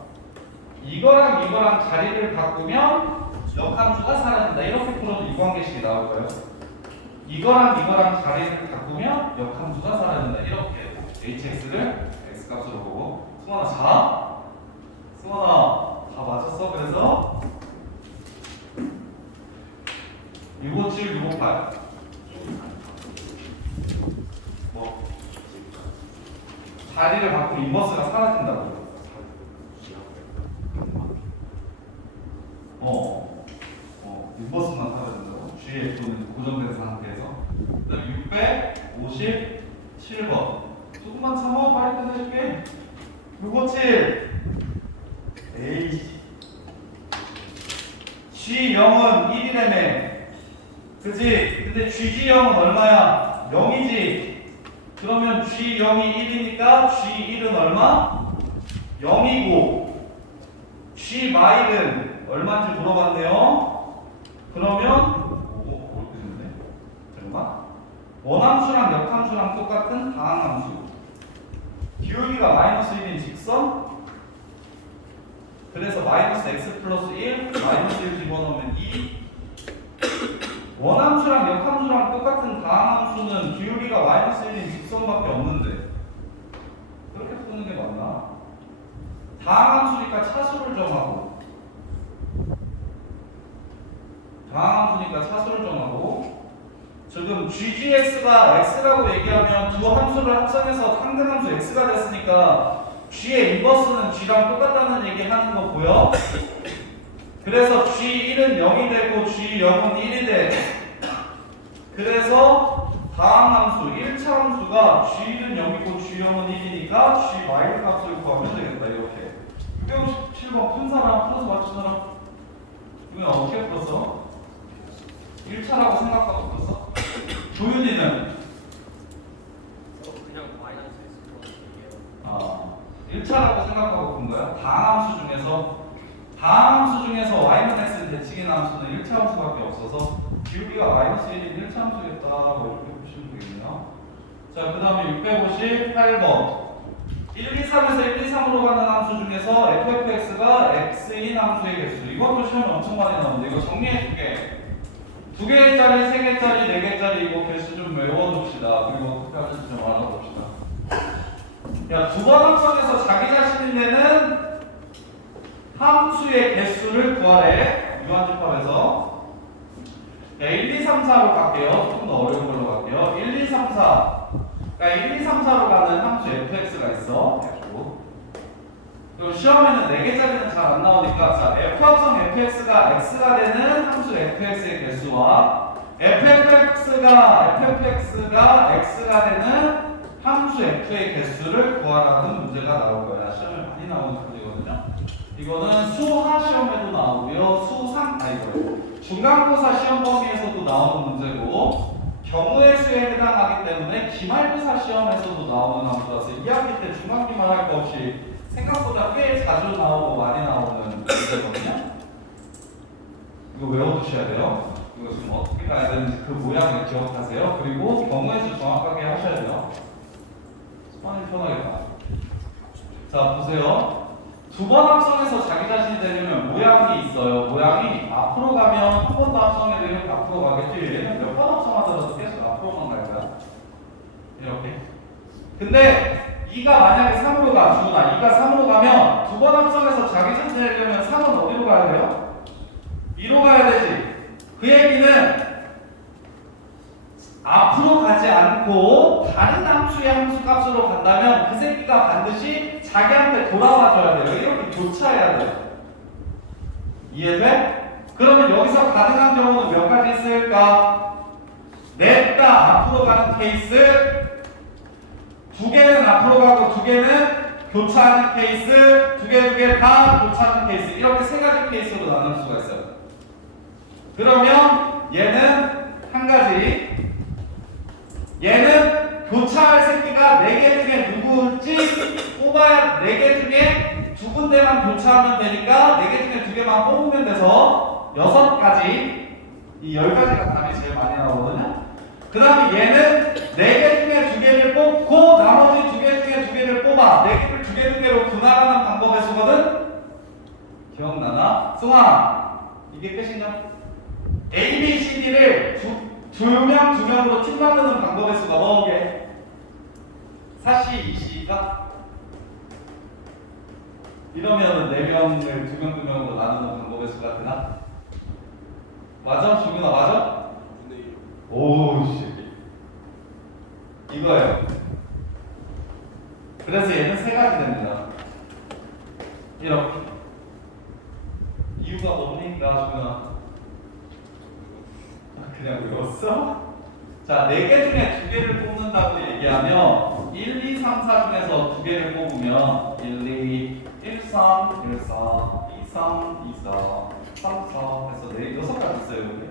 이거랑 이거랑 자리를 바꾸면 역함수가 사라진다. 이렇게 풀어도 이관계식이 나올 거예요. 이거랑 이거랑 자리를 바꾸면 역함수가 사라진다. 이렇게 HX를 X값으로 보고. 승원아 자? 승원아 다 맞췄어? 그래서 657, 658 뭐? 자리를 바꾸면 인버스가 사라진다고. 인버스만 사라진다고. GF는 고정된 상태에서. 그다음 657번. 조금만 참아. 빨리 끝내줄게. 657. 에이. G0은 1이라며. 그지? 근데 GG0은 얼마야? 0이지. 그러면 G0이 1이니까 G1은 얼마? 0이고 G 마일은 얼마인지 물어봤네요. 그러면 이렇게 됐네. 잠깐만. 원함수랑 역함수랑 똑같은 다항함수. 기울기가 마이너스 1인 직선. 그래서 마이너스 x 플러스 1, 마이너스 1 집어넣으면 2. 원함수랑 역함수랑 똑같은 다항함수는 기울기가 마이너스 1인 직선밖에 없는데 그렇게 푸는 게 맞나? 다항함수니까 차수를 정하고 차수를 정하고 지금 GGX가 X라고 얘기하면 두 함수를 합성해서 상등함수 X가 됐으니까 G의 인버스는 G랑 똑같다는 얘기 하는 거 보여? 그래서 G1은 0이 되고 G0은 1이 돼. 그래서 다항함수 1차 함수가 G1은 0이고 G0은 1이니까 G 마이너스 값을 구하면 되겠다. 이렇게 657번 푼 사람 풀어서 맞춘 사람 이건 어떻게 풀었어? 1차라고 생각하고 풀었어? 조윤이는? 그냥 마이너스 x 플러스 1이에요. 1차라고 생각하고 푼 거야? 다항함수 중에서 y는 x는 대칭인 함수는 1차 함수밖에 없어서 기울기가 마이너스 1인 1차 함수겠다고 이렇게 보시면 되겠네요. 자, 그 다음에 658번 1, 2, 3에서 1, 2, 3으로 가는 함수 중에서 fx가 x인 함수의 개수. 이것도 시험에 엄청 많이 나오는데 이거 정리해줄게. 2개짜리, 3개짜리, 4개짜리 이거 개수 좀 외워둡시다. 그리고 어떻게 하는지 좀 알아봅시다. 야, 두 번 합성해서 자기 자신이 되는 함수의 개수를 구하래. 유한집합에서. 자, 1, 2, 3, 4로 갈게요. 조금 더 어려운 걸로 갈게요. 1, 2, 3, 4. 그러니까 1, 2, 3, 4로 가는 함수 fx가 있어. 그리고 시험에는 4개짜리는 잘 안 나오니까 자, f 합성 fx가 x가 되는 함수 fx의 개수와 ffx가 x가 되는 함수 f의 개수를 구하라는 문제가 나올 거야. 시험에 많이 나오는 문제거든요. 이거는 수하 시험에도 나오고요. 중간고사 시험 범위에서도 나오는 문제고 경우의 수에 해당하기 때문에 기말고사 시험에서도 나오는 함수라서 2학기 때 중간기말 할 거 없이 생각보다 꽤 자주 나오고 많이 나오는 문제거든요. 이거 외워두셔야 돼요. 이거 지금 어떻게 가야 되는지 그 모양을 기억하세요. 그리고 경우의 수 정확하게 하셔야 돼요. 많이 편하겠다. 자, 보세요. 두 번 합성해서 자기 자신이 되려면 모양이 있어요. 모양이 앞으로 가면 한 번 더 합성해도 이렇게 앞으로 가겠지. 얘는 몇 번 합성하더라도 계속 앞으로만 갈 거야. 이렇게. 근데 2가 만약에 3으로 가, 주문아. 2가 3으로 가면 두 번 합성해서 자기 자신이 되려면 3은 어디로 가야 돼요? 2로 가야 되지. 그 얘기는 앞으로 가지 않고 다른 함수의 함수 값으로 간다면 그 새끼가 반드시 자기한테 돌아와줘야 돼요. 이렇게 교차해야 돼요. 이해돼? 그러면 여기서 가능한 경우는 몇 가지 있을까? 냈다 앞으로 가는 케이스, 두 개는 앞으로 가고 두 개는 교차하는 케이스, 두 개 다 교차하는 케이스, 이렇게 세 가지 케이스로 나눌 수가 있어요. 그러면 얘는 한 가지, 얘는 교차할 새끼가 4개 중에 누구일지 뽑아야 4개 중에 두 군데만 교차하면 되니까 4개 중에 2개만 뽑으면 돼서 6가지, 이 10가지가 답이 제일 많이 나오거든요. 그 다음에 얘는 4개 중에 2개를 뽑고 나머지 2개 중에 2개를 뽑아 4개를 2개로 분할하는 방법의 수거든. 기억나나? 승아, 이게 끝인가? A, B, C, D를 두 명으로 팀 만드는 방법의 수가 뭐게? 4C, 2C가? 이러면 4명을 2명으로 나누는 방법의 수가 되나? 맞아? 중근아 맞아? 오우 씨, 이거예요. 그래서 얘는 3가지 됩니다. 이렇게. 이유가 뭡니까 중근아? 그냥 외웠어? 자, 4개 중에 2개를 뽑는다고 얘기하면 1, 2, 3, 4 중에서 2개를 뽑으면 1, 2, 1, 3, 1, 4, 2, 3, 2, 4, 3, 4 해서 6가지 있어요. 근데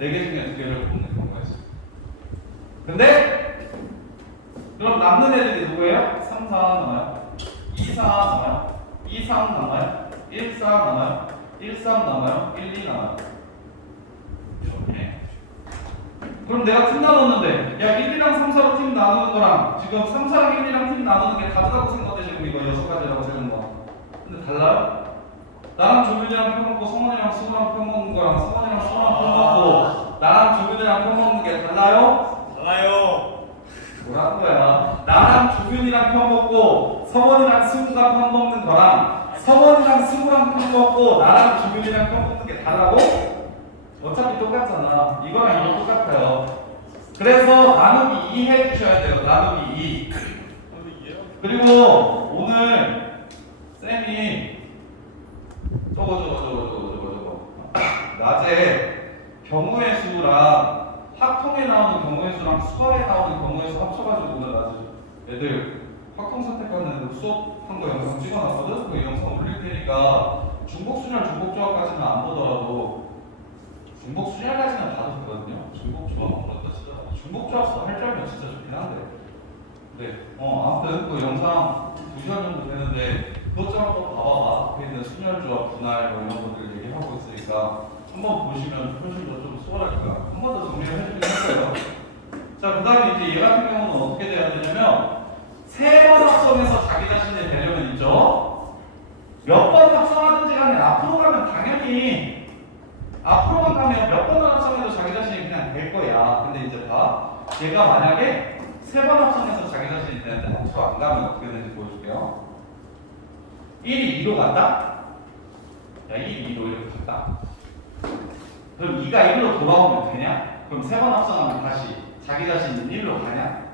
4개 중에 2개를 뽑는 경우가 있어요. 근데 그럼 남는 애들이 누구예요? 3, 4 남아요? 2, 4 남아요? 2, 3 남아요? 1, 4 남아요? 1, 3 남아요? 1, 2 남아요? 이렇게. 그럼 내가 팀 나눴는데 야 1, 2랑 3, 4로 팀 나누는 거랑 지금 3, 4랑 1, 2랑 팀 나누는 게 다르다고 생각해. 지금 이거 6가지라고 세는 거. 근데 달라요? 나랑 조민이랑 펴먹고 성원이랑 수호랑 펴먹는 거랑 성원이랑 수호랑 펴먹고 나랑 조민이랑 펴먹는 게 달라요? 달라요. 뭐라는 거야? 나랑 조민이랑 펴먹고 성원이랑 수호가 펴먹는 거랑 성원이랑 수호랑 펴먹고 나랑 조민이랑 펴먹는 게 다르고? 어차피 똑같잖아. 이거랑 이거 똑같아요. 그래서 나누기 2 해주셔야 돼요. 나누기 2. 그리고 오늘 쌤이 저거 낮에 경우의 수랑 확통에 나오는 경우의 수랑 수학에 나오는 경우의 수 합쳐가지고 오늘 낮에 애들 확통 선택하는 애들 수업한 거 영상 찍어놨거든? 그 영상 올릴 테니까 중복순열, 중복조합까지는 안 보더라도 중복순열까지는 봐도 되거든요. 중복조합 중복조합도 할 줄 알면 진짜 좋긴 한데. 네, 아무튼 그 영상 2시간 정도 되는데 그것 좀 한번 봐봐봐. 앞에 있는 순열조합, 분할 뭐 이런 것들 얘기하고 있으니까 한번 보시면 훨씬 더 좀 수월하니까 한 번 더 정리를 해주긴 했어요. 자, 그 다음에 이제 얘 같은 경우는 어떻게 돼야 되냐면 3번 합성해서 자기 자신이 되려면 있죠. 몇 번 합성하든지 간에 앞으로 가면 당연히 앞으로만 가면 몇 번을 합성해도 자기 자신이 그냥 될 거야. 근데 이제 봐. 얘가 만약에 3번 합성해서 자기 자신이 되는데 앞으로 안 가면 어떻게 되는지 보여줄게요. 1이 2로 간다? 야, 1이 2로 이렇게 갔다. 그럼 2가 1로 돌아오면 되냐? 그럼 3번 합성하면 다시 자기 자신이 1로 가냐?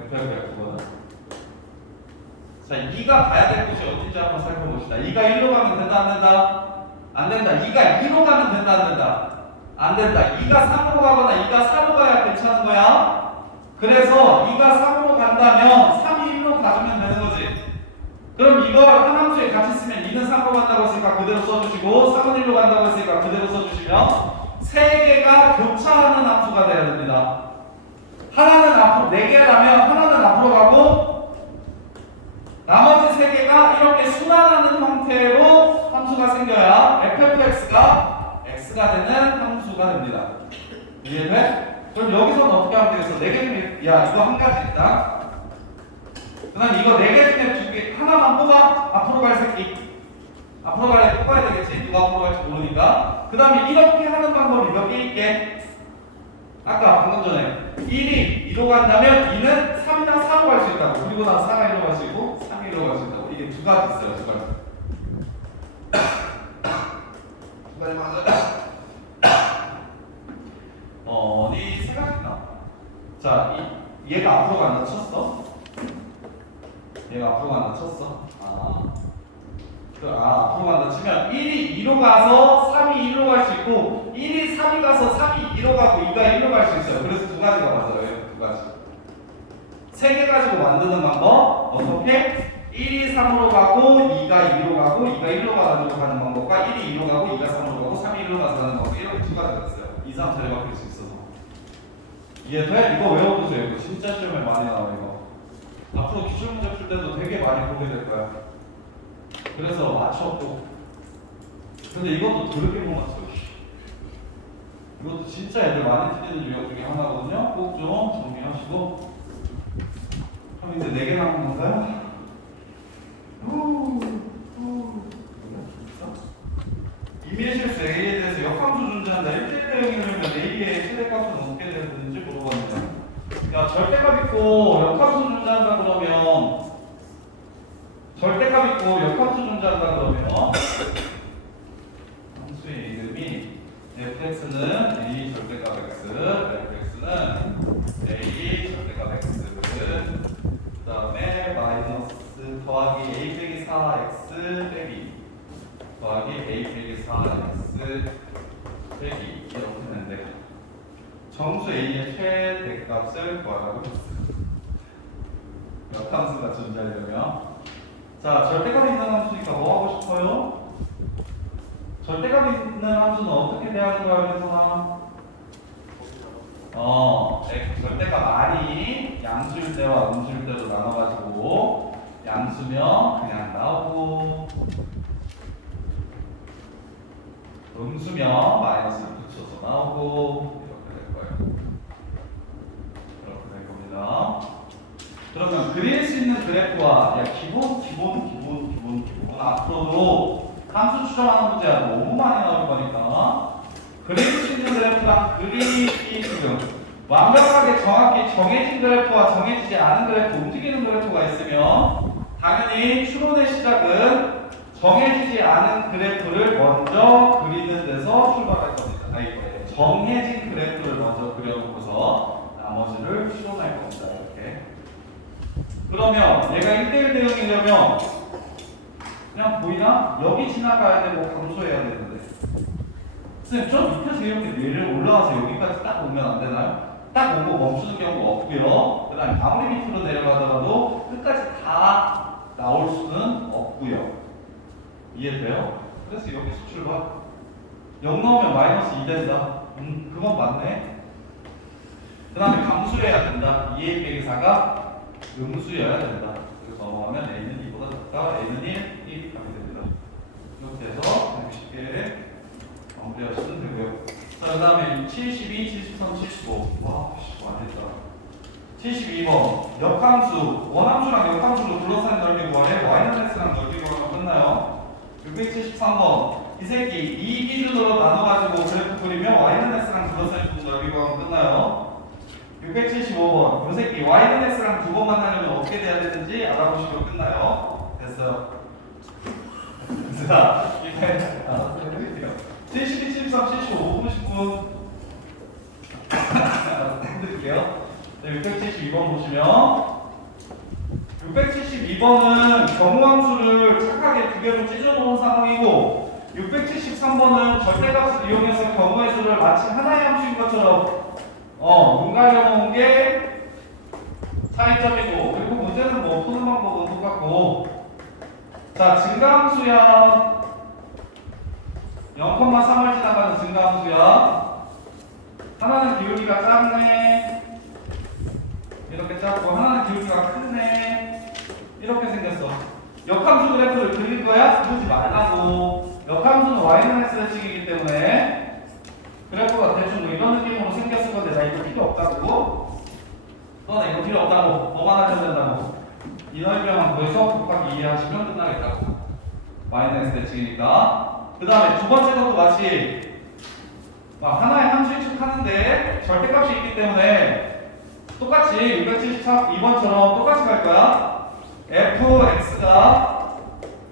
그거는. 자, 2가 가야 될 곳이 어딘지 한번 살펴봅시다. 2가 1로 가면 된다, 안 된다? 안 된다. 2가 2로 가면 된다, 안 된다? 안 된다. 2가 3으로 가거나 2가 4로 가야 괜찮은 거야. 그래서 2가 3으로 간다면 3이 1로 가주면 되는 거지. 그럼 이걸 한 함수에 같이 쓰면 2는 3으로 간다고 했으니까 그대로 써주시고 3은 1로 간다고 했으니까 그대로 써주시면 세 개가 교차하는 함수가 되어야 됩니다. 하나는 앞으로 4개라면 하나는 앞으로 가고 나머지 3개가 이렇게 순환하는 형태로 함수가 생겨야 ffx가 x가 되는 함수가 됩니다. 이해돼? 그럼 여기서는 어떻게 하면 되겠어? 4개 중에 야 이거 한 가지 있다. 그 다음 이거 4개 중에 2개 하나만 뽑아. 앞으로 갈 새끼 앞으로 가래 뽑아야 되겠지. 누가 앞으로 갈지 모르니까. 그 다음에 이렇게 하는 방법이 몇 개 있게? 아까 방금 전에 1이 2로 간다면 2는 3이나 4로 갈 수 있다고. 그리고 난 4가 1로 갈 수 있고 3이 1로 갈 수 있다고. 이게 두 가지 있어요. 두 가지. 두 가지 맞아요. 어디 세 가지 있나? 자, 얘가 앞으로 간다 쳤어? 얘가 앞으로 간다 쳤어? 앞으로 간다 치면 1이 2로 가서 3이 1로 갈 수 있고 1이 3이 가서 3이 2로 가고 2가 1로 갈 수 있어요. 그래서 두 가지가 맞아요. 두 가지. 세 개 가지고 만드는 방법 어떻게? 1이 3으로 가고 2가 2로 가고 2가 1로 가지고 가는 방법과 1이 2로 가고 2가 3으로 가고 3이 1로 가서 가는 방법 이렇게 두 가지가 있어요. 2, 3 자리 바뀔 수 있어서 이해돼? 이거 외워두세요. 이거 진짜 시험에 많이 나와요. 이거 앞으로 기출 문제 풀 때도 되게 많이 보게 될 거야. 그래서 맞춰고 근데 이것도 더럽게 못 맞춰. 이것도 진짜 애들 많이 틀리는 유형 중에 하나거든요. 꼭 좀 정리하시고. 그럼 이제 4개 남은 건가요? 이미의 실수 A에 대해서 역함수 존재한다. 1대1 대응이라면 A의 최대값은 어떻게 되는지 물어봤는데 야 절대값 있고 역함수 존재한다 그러면 절대값 있고 역함수 존재한다 그러면 함수의 이름이 fx는 a 절대값 x, fx는 a 절대값 x 그 다음에 마이너스 더하기 a 빼기 4x 빼기 더하기 a 빼기 4x 빼기 이렇게 되는데 정수 a의 최대값을 구하라고 했어요. 역함수가 존재하려면 자, 절대값이 있는 함수니까 뭐 하고 싶어요? 절대값이 있는 함수는 어떻게 대하는 거야, 그래서 절대값 R이 양수일 때와 음수일 때로 나눠가지고 양수면 그냥 나오고 음수면 마이너스를 붙여서 나오고 이렇게 될 거예요. 이렇게 될 겁니다. 그러면 그릴 수 있는 그래프와 기본 앞으로도 함수 추정하는 문제가 너무 많이 나올 거니까 그릴 수 있는 그래프랑 그림이 지금 완벽하게 정확히 정해진 그래프와 정해지지 않은 그래프, 움직이는 그래프가 있으면 당연히 추론의 시작은 정해지지 않은 그래프를 먼저 그리는 데서 출발할 겁니다. 정해진 그래프를 먼저 그려놓고서 나머지를 추론할 겁니다. 이렇게. 그러면 얘가 1대1 대응이려면 그냥 보이나? 여기 지나가야 되고 감소해야 되는데 선생님 저 밑에서 이렇게 얘를 올라와서 여기까지 딱 오면 안 되나요? 딱 오고 멈추는 경우가 없고요. 그 다음에 아무리 밑으로 내려가더라도 끝까지 다 나올 수는 없고요. 이해돼요? 그래서 여기서 출발 0 넣으면 마이너스 2 된다. 그건 맞네. 그 다음에 감수해야 된다. 2a 빼기 4가 음수여야 된다. 그래서 넘어가면 a는 2보다 작다. a는 1, 1이 가게 됩니다. 이렇게 해서 쉽게 마무리하시면 되고요. 자, 그 다음에 72, 73, 75. 와, 많이 했다. 72번. 역함수. 원함수랑 역함수로 둘러싼 넓이 구하래. y는 x랑 넓이 구하면 끝나요. 673번. 이 새끼 이 기준으로 나눠가지고 그래프 그리면 y는 x랑 둘러싼 넓이 구하면 끝나요. 675번. 이 새끼 y는 x랑 두 번 만나려면 어떻게 돼야 되는지 알아보시면 끝나요. 됐어요. 자, 이제 해드릴게요. 72, 73, 75, 50분 해드릴게요. 672번 보시면 672번은 경우함수를 착하게 두 개로 찢어놓은 상황이고 673번은 절대값을 이용해서 경우의 수를 마치 하나의 함수인 것처럼 눈 가려놓은 게 차이점이고 그리고 문제는 뭐 푸는 방법은 똑같고. 자, 증가함수야. 0,3을 지나가는 증가함수야. 하나는 기울기가 작네. 이렇게 작고 하나는 기울기가 크네. 이렇게 생겼어. 역함수 그래프를 그릴 거야? 그리지 말라고. 역함수는 y는 x 대칭이기 때문에 그래프가 대충 뭐 이런 느낌으로 생겼을 건데 나 이거 필요 없다고. 너네 이거 필요 없다고. 뭐만 하면 된다고. 이 넓이만 구해서 곱하기 2 하시면 끝나겠다고. y는 x 대칭이니까. 그 다음에 두 번째 것도 마치 막 하나의 함수 인식하는데 절대값이 있기 때문에 똑같이 673번처럼 똑같이 갈 거야. fx가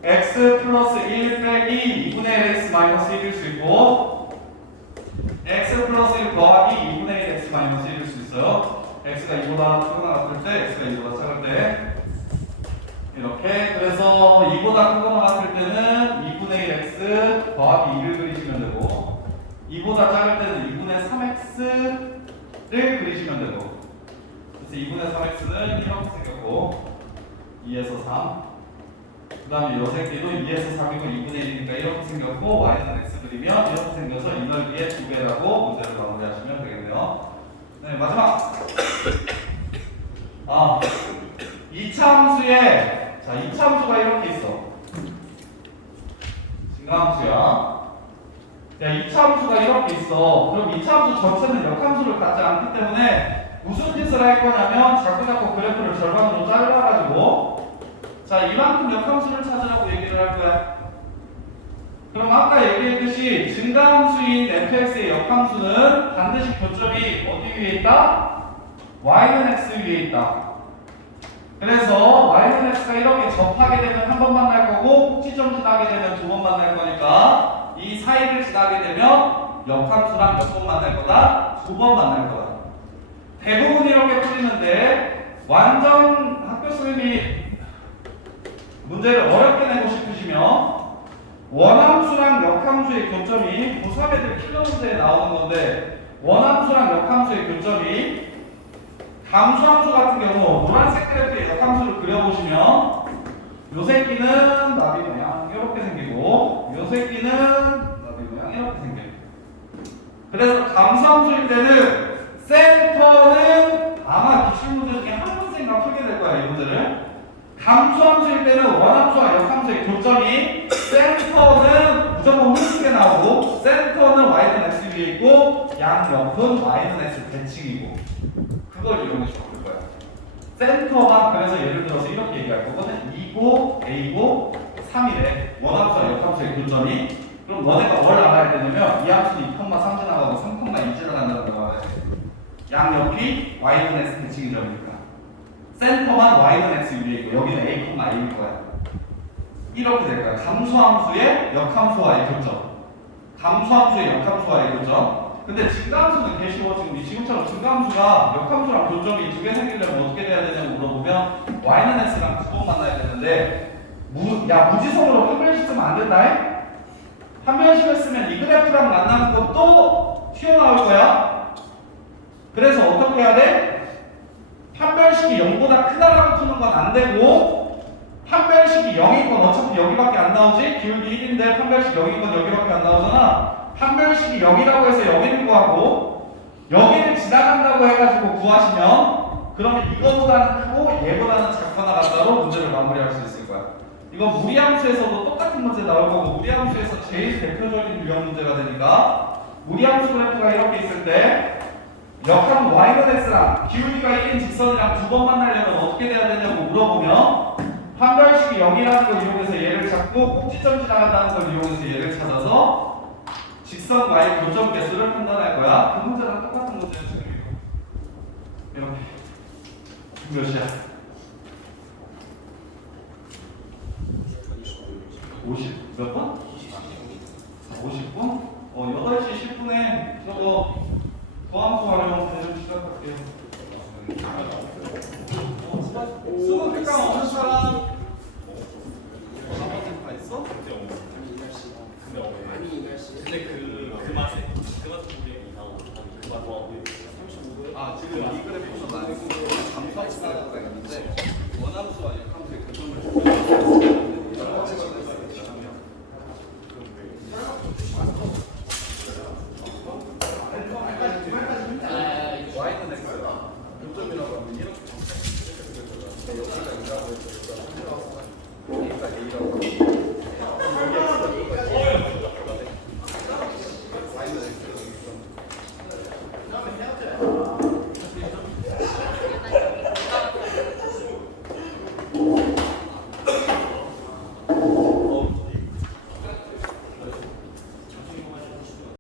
x 플러스 1 빼기 2분의 1 x 마이너스 1일 수 있고 x 플러스 1 더하기 2분의 1 x 마이너스 1일 수 있어요. x가 2보다 크거나 같을 때 x가 2보다 작을 때 이렇게. 그래서 2보다 크거나 같을 때는 2분의 1 x 더하기 2를 그리시면 되고 2보다 작을 때는 2분의 3x를 그리시면 되고. 그래서 2분의 3x는 이렇게 생겼고 2에서 3. 그 다음에 요 새끼도 2에서 3이고 2분의 1이니까 이렇게 생겼고 y는 x 그리면 이렇게 생겨서 이 넓이의 2배라고 문제를 마무리하시면 되겠네요. 네, 마지막. 이차 함수에 자, 이차 함수가 이렇게 있어. 증가함수야. 야, 이차 함수가 이렇게 있어. 그럼 이차 함수 전체는 역함수를 갖지 않기 때문에 무슨 짓을 할 거냐면 자꾸 그래프를 절반으로 잘라가지고 자, 이만큼 역함수를 찾으라고 얘기를 할 거야. 그럼 아까 얘기했듯이 증가함수인 fx의 역함수는 반드시 교점이 어디 위에 있다? y는 x 위에 있다. 그래서 y는 x가 이렇게 접하게 되면 한 번 만날 거고 꼭지점 지나게 되면 두 번 만날 거니까 이 사이를 지나게 되면 역함수랑 몇 번 만날 거다? 두 번 만날 거다. 대부분 이렇게 풀리는데 완전 학교 선생님이 문제를 어렵게 내고 싶으시면 원함수랑 역함수의 교점이 고3 애들 필러 문제에 나오는 건데 원함수랑 역함수의 교점이 감수함수 같은 경우 노란색 그래프에 역함수를 그려보시면 요 새끼는 나비 모양 이렇게 생기고 요 새끼는 나비 모양 이렇게 생겨요. 그래서 감수함수일 때는 센터는 아마 기출문제 중에 한 문제인가 풀게 될 거야. 이 문제를. 감수함수일 때는 원함수와 역함수의 교점이 센터는 무조건 흐르게 나오고 센터는 y는 x 위에 있고 양옆은 y는 x 대칭이고 그걸 이용해서 바꿀 거야. 센터만. 그래서 예를 들어서 이렇게 얘기할 거거든. 2고 A고 3이래. 원함수와 역함수의 교점이. 그럼 너네가 뭘 알아야 되냐면 이 함수는 2,3 지나가고 3,2 지나간다는 거 알아야 돼. 양옆이 y는 x 대칭인 점이니까 센터만 y는 x 위에 있고 여기는 a, a일 거야. 이렇게 될 거야. 감수함수의 역함수와의 교점. 감수함수의 역함수와의 교점. 근데 증가함수는 개 쉬워. 지금처럼 증가함수가 역함수랑 교점이 두 개 생기려면 어떻게 돼야 되냐고 물어보면 y는 x랑 두 번 만나야 되는데 무지성으로 판별식 쓰면 안 된다. 판별식을 쓰면 이 그래프랑 만나는 것도 튀어나올 거야. 그래서 어떻게 해야 돼? 판별식이 0보다 크다라고 푸는 건 안 되고 판별식이 0인 건 어차피 여기밖에 안 나오지. 기울기 1인데 판별식 0인 건 여기밖에 안 나오잖아. 판별식이 0이라고 해서 0인 거 하고 여기를 지나간다고 해가지고 구하시면 그러면 이거보다는 크고 얘보다는 작거나 같다로 문제를 마무리할 수 있을 거야. 이건 무리함수에서도 똑같은 문제 나올 거고 무리함수에서 제일 대표적인 유형 문제가 되니까 무리함수 그래프가 이렇게 있을 때 역함 y는 x랑 기울기가 1인 직선이랑 두 번 만나려면 어떻게 돼야 되냐고 물어보면 판별식이 0이라는 걸 이용해서 얘를 잡고 꼭지점 지나간다는 걸 이용해서 얘를 찾아서 직선과의 교점 개수를 판단할 거야. 그 문제랑 똑같은 문제야 지금 이거. 이렇게. 몇 시야? 50 몇 번? 50분? 8시 10분에 저거 도함수 활용 대전 시작할게요. 수능 특강 없는 사람